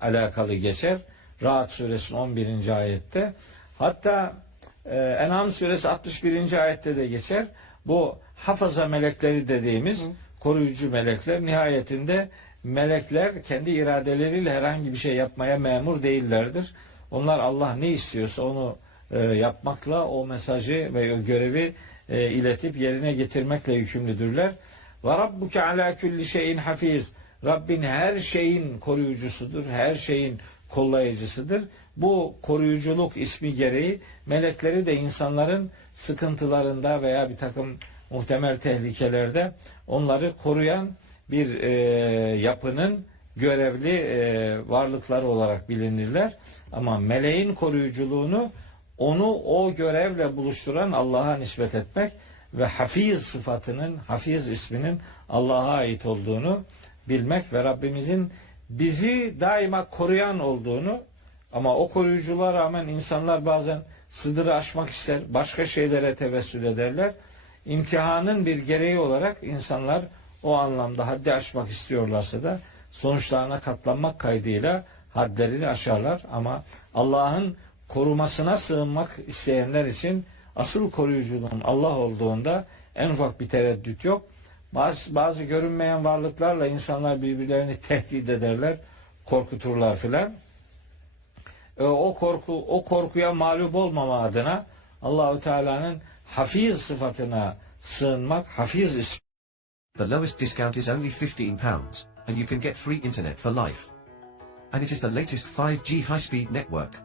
alakalı geçer. Rahat suresinin 11. ayette. Hatta En'am suresi 61. ayette de geçer. Bu hafaza melekleri dediğimiz koruyucu melekler nihayetinde melekler kendi iradeleriyle herhangi bir şey yapmaya memur değillerdir. Onlar Allah ne istiyorsa onu yapmakla o mesajı ve o görevi iletip yerine getirmekle yükümlüdürler. Ve rabbuke ala kulli şeyin hafiz. Rabbin her şeyin koruyucusudur. Her şeyin kollayıcısıdır. Bu koruyuculuk ismi gereği melekleri de insanların sıkıntılarında veya bir takım muhtemel tehlikelerde onları koruyan bir yapının görevli varlıkları olarak bilinirler. Ama meleğin koruyuculuğunu onu o görevle buluşturan Allah'a nispet etmek ve hafiz sıfatının, hafiz isminin Allah'a ait olduğunu bilmek ve Rabbimizin bizi daima koruyan olduğunu, ama o koruyuculuğa rağmen insanlar bazen sınırı aşmak ister, başka şeylere tevessül ederler. İmtihanın bir gereği olarak insanlar o anlamda haddi aşmak istiyorlarsa da sonuçlarına katlanmak kaydıyla hadlerini aşarlar. Ama Allah'ın korumasına sığınmak isteyenler için asıl koruyuculuğun Allah olduğunda en ufak bir tereddüt yok. Bazı görünmeyen varlıklarla insanlar birbirlerini tehdit ederler, korkuturlar filan. O korkuya mağlup olmama adına Allahu Teala'nın hafiz sıfatına sığınmak, Hafiz ismi. The lowest discount is only £15, and you can get free internet for life. And it is the latest 5G high-speed network.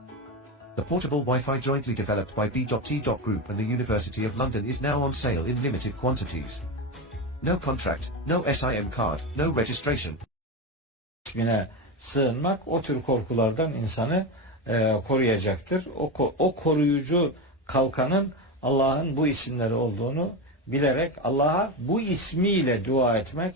The portable Wi-Fi jointly developed by B.T. Group and the University of London is now on sale in limited quantities. No contract, no SIM card, no registration. ismine sığınmak o tür korkulardan insanı koruyacaktır. O koruyucu kalkanın Allah'ın bu isimleri olduğunu bilerek Allah'a bu ismiyle dua etmek,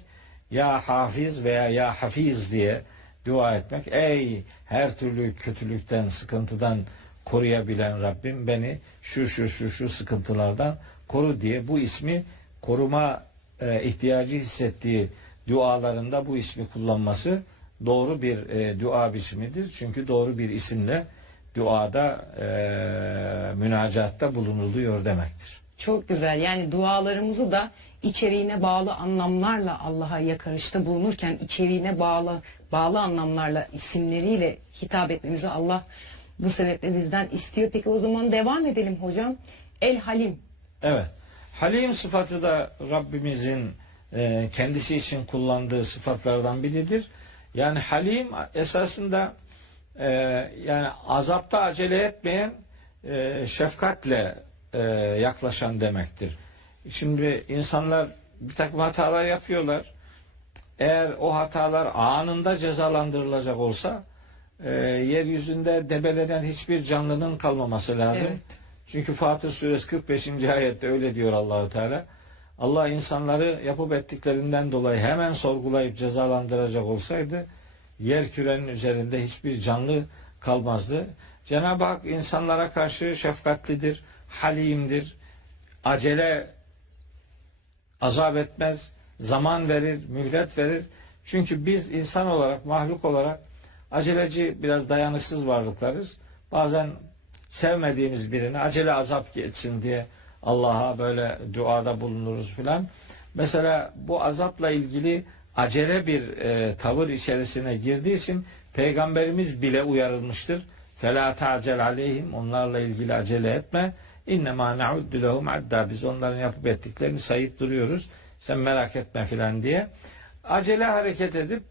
ya Hafiz veya ya Hafiz diye dua etmek. Ey her türlü kötülükten, sıkıntıdan koruyabilen Rabbim, beni şu sıkıntılardan koru diye bu ismi koruma ihtiyacı hissettiği dualarında bu ismi kullanması doğru bir dua biçimidir. Çünkü doğru bir isimle duada, münacatta bulunuluyor demektir. Çok güzel. Yani dualarımızı da içeriğine bağlı anlamlarla Allah'a yakarışta bulunurken içeriğine bağlı anlamlarla isimleriyle hitap etmemizi Allah bu sebeple bizden istiyor. Peki o zaman devam edelim hocam. El Halim. Evet. Halim sıfatı da Rabbimizin kendisi için kullandığı sıfatlardan biridir. Yani Halim esasında yani azapta acele etmeyen, şefkatle yaklaşan demektir. Şimdi insanlar bir takım hatalar yapıyorlar. Eğer o hatalar anında cezalandırılacak olsa yeryüzünde debelenen hiçbir canlının kalmaması lazım. Evet. Çünkü Fatır Suresi 45. ayette öyle diyor Allahu Teala. Allah insanları yapıp ettiklerinden dolayı hemen sorgulayıp cezalandıracak olsaydı yer kürenin üzerinde hiçbir canlı kalmazdı. Cenab-ı Hak insanlara karşı şefkatlidir, halimdir, acele azap etmez, zaman verir, mühlet verir. Çünkü biz insan olarak, mahluk olarak aceleci, biraz dayanıksız varlıklarız. Bazen sevmediğimiz birine acele azap etsin diye Allah'a böyle duada bulunuruz filan. Mesela bu azapla ilgili acele bir tavır içerisine girdiği için Peygamberimiz bile uyarılmıştır. فَلَا تَعْجَلْ عَلَيْهِمْ Onlarla ilgili acele etme. اِنَّمَا نَعُدُّ لَهُمْ عَدَّى Biz onların yapıp ettiklerini sayıp duruyoruz. Sen merak etme filan diye. Acele hareket edip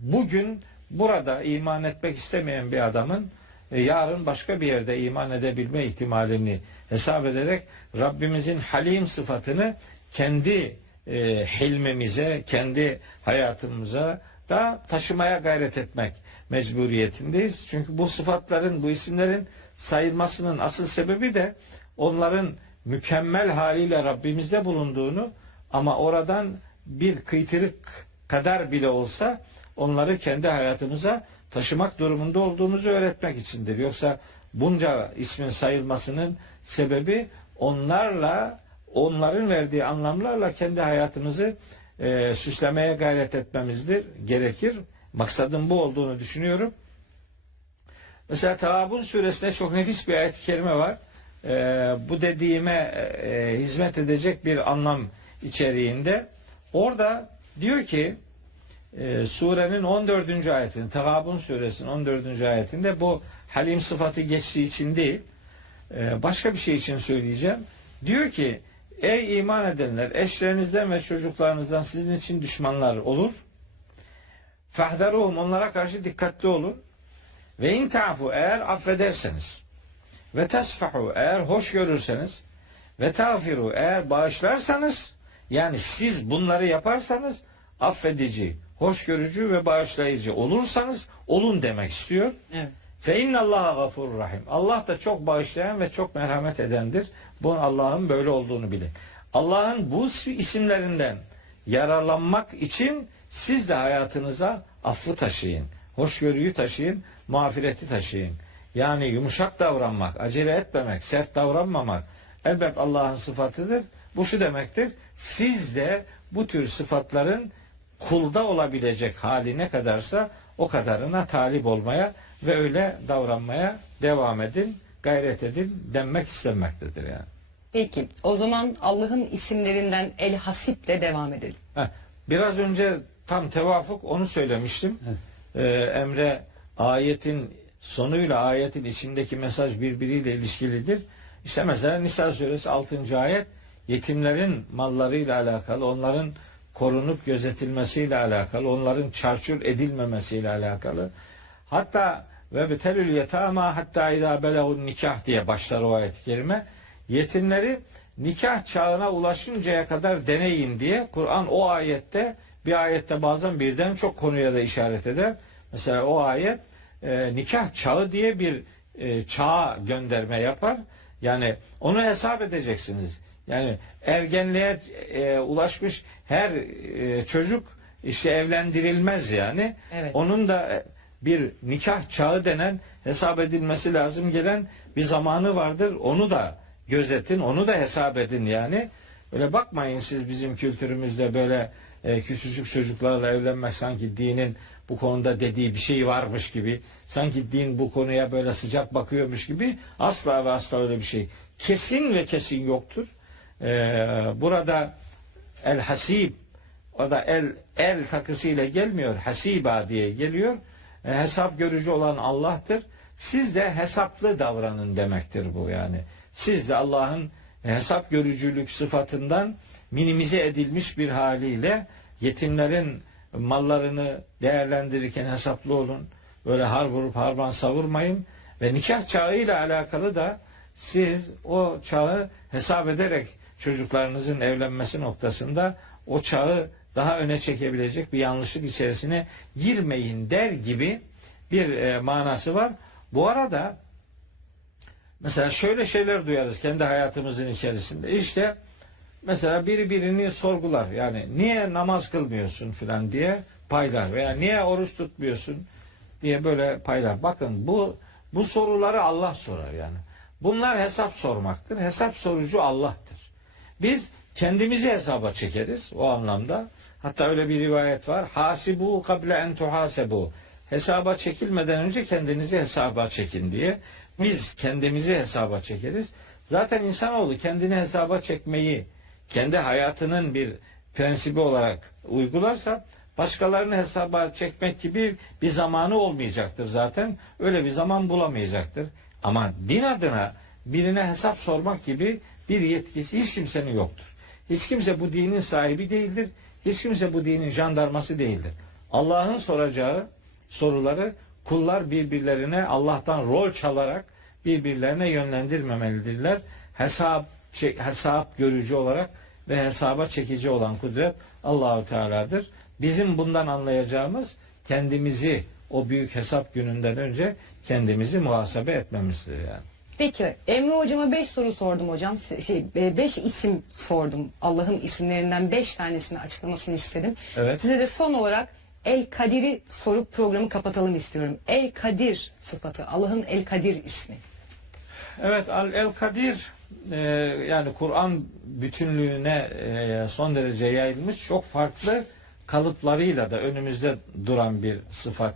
bugün burada iman etmek istemeyen bir adamın yarın başka bir yerde iman edebilme ihtimalini hesap ederek Rabbimizin halim sıfatını kendi hilmimize, kendi hayatımıza da taşımaya gayret etmek mecburiyetindeyiz. Çünkü bu sıfatların, bu isimlerin sayılmasının asıl sebebi de onların mükemmel haliyle Rabbimizde bulunduğunu ama oradan bir kıytırık kadar bile olsa onları kendi hayatımıza taşımak durumunda olduğumuzu öğretmek içindir. Yoksa bunca ismin sayılmasının sebebi onlarla, onların verdiği anlamlarla kendi hayatımızı süslemeye gayret etmemizdir, gerekir. Maksadın bu olduğunu düşünüyorum. Mesela Tağabun suresinde çok nefis bir ayet-i kerime var. Bu dediğime hizmet edecek bir anlam içeriğinde. Orada diyor ki surenin 14. ayetinde, Tağabun suresinin 14. ayetinde bu halim sıfatı geçtiği için değil, başka bir şey için söyleyeceğim. Diyor ki ey iman edenler, eşlerinizden ve çocuklarınızdan sizin için düşmanlar olur. Fahdaruhum onlara karşı dikkatli olun. Ve in ta'fu eğer affederseniz ve tesfahu eğer hoş görürseniz ve tağfiru eğer bağışlarsanız, yani siz bunları yaparsanız affedici, hoşgörücü ve bağışlayıcı olursanız olun demek istiyor. Evet. Fe innallaha gafurur rahim. Allah da çok bağışlayan ve çok merhamet edendir. Bunun Allah'ın böyle olduğunu bilin. Allah'ın bu isimlerinden yararlanmak için siz de hayatınıza affı taşıyın, hoşgörüyü taşıyın, mağfireti taşıyın. Yani yumuşak davranmak, acele etmemek, sert davranmamak elbette Allah'ın sıfatıdır. Bu şu demektir: siz de bu tür sıfatların kulda olabilecek hali ne kadarsa o kadarına talip olmaya ve öyle davranmaya devam edin, gayret edin denmek istenmektedir yani. Peki o zaman Allah'ın isimlerinden El Hasip'le devam edelim. Biraz önce tam tevafuk onu söylemiştim. Emre, ayetin sonuyla ayetin içindeki mesaj birbiriyle ilişkilidir. İşte mesela Nisa suresi 6. ayet yetimlerin mallarıyla alakalı, onların korunup gözetilmesiyle alakalı, onların çarçur edilmemesiyle alakalı. Hatta ve betelül yetama hatta idâ belehun nikah diye başlar o ayet-i kerime. Yetimleri nikah çağına ulaşıncaya kadar deneyin diye Kur'an o ayette, bir ayette bazen birden çok konuya da işaret eder. Mesela o ayet nikah çağı diye bir çağa gönderme yapar. Yani onu hesap edeceksiniz. Yani ergenliğe ulaşmış her çocuk işte evlendirilmez yani. Evet. Onun da bir nikah çağı denen, hesap edilmesi lazım gelen bir zamanı vardır. Onu da gözetin, onu da hesap edin yani. Öyle bakmayın siz bizim kültürümüzde böyle küçücük çocuklarla evlenmek sanki dinin bu konuda dediği bir şey varmış gibi, sanki din bu konuya böyle sıcak bakıyormuş gibi. Asla ve asla öyle bir şey kesin ve kesin yoktur. Burada el hasib, o da el takısıyla gelmiyor, hasiba diye geliyor. Hesap görücü olan Allah'tır. Siz de hesaplı davranın demektir bu yani. Siz de Allah'ın hesap görücülük sıfatından minimize edilmiş bir haliyle yetimlerin mallarını değerlendirirken hesaplı olun. Böyle har vurup harman savurmayın. Ve nikah çağıyla alakalı da siz o çağı hesap ederek çocuklarınızın evlenmesi noktasında o çağı daha öne çekebilecek bir yanlışlık içerisine girmeyin der gibi bir manası var. Bu arada mesela şöyle şeyler duyarız kendi hayatımızın içerisinde. İşte mesela biri birini sorgular. Yani niye namaz kılmıyorsun filan diye paylar veya niye oruç tutmuyorsun diye böyle paylar. Bakın bu soruları Allah sorar yani. Bunlar hesap sormaktır. Hesap sorucu Allah'tır. Biz kendimizi hesaba çekeriz o anlamda. Hatta öyle bir rivayet var. Hasibu kable en tuhasebu. Hesaba çekilmeden önce kendinizi hesaba çekin diye. Biz kendimizi hesaba çekeriz. Zaten insanoğlu kendini hesaba çekmeyi kendi hayatının bir prensibi olarak uygularsa başkalarını hesaba çekmek gibi bir zamanı olmayacaktır zaten. Öyle bir zaman bulamayacaktır. Ama din adına birine hesap sormak gibi bir yetkisi hiç kimsenin yoktur. Hiç kimse bu dinin sahibi değildir. Hiç kimse bu dinin jandarması değildir. Allah'ın soracağı soruları kullar birbirlerine Allah'tan rol çalarak birbirlerine yönlendirmemelidirler. Hesap görücü olarak ve hesaba çekici olan kudret Allah-u Teala'dır. Bizim bundan anlayacağımız kendimizi o büyük hesap gününden önce kendimizi muhasebe etmemizdir yani. Peki Emre hocama 5 soru sordum hocam. 5 isim sordum. Allah'ın isimlerinden 5 tanesini açıklamasını istedim. Evet. Size de son olarak El Kadir'i sorup programı kapatalım istiyorum. El Kadir sıfatı, Allah'ın El Kadir ismi. Evet, El Kadir yani Kur'an bütünlüğüne son derece yayılmış, çok farklı kalıplarıyla da önümüzde duran bir sıfat.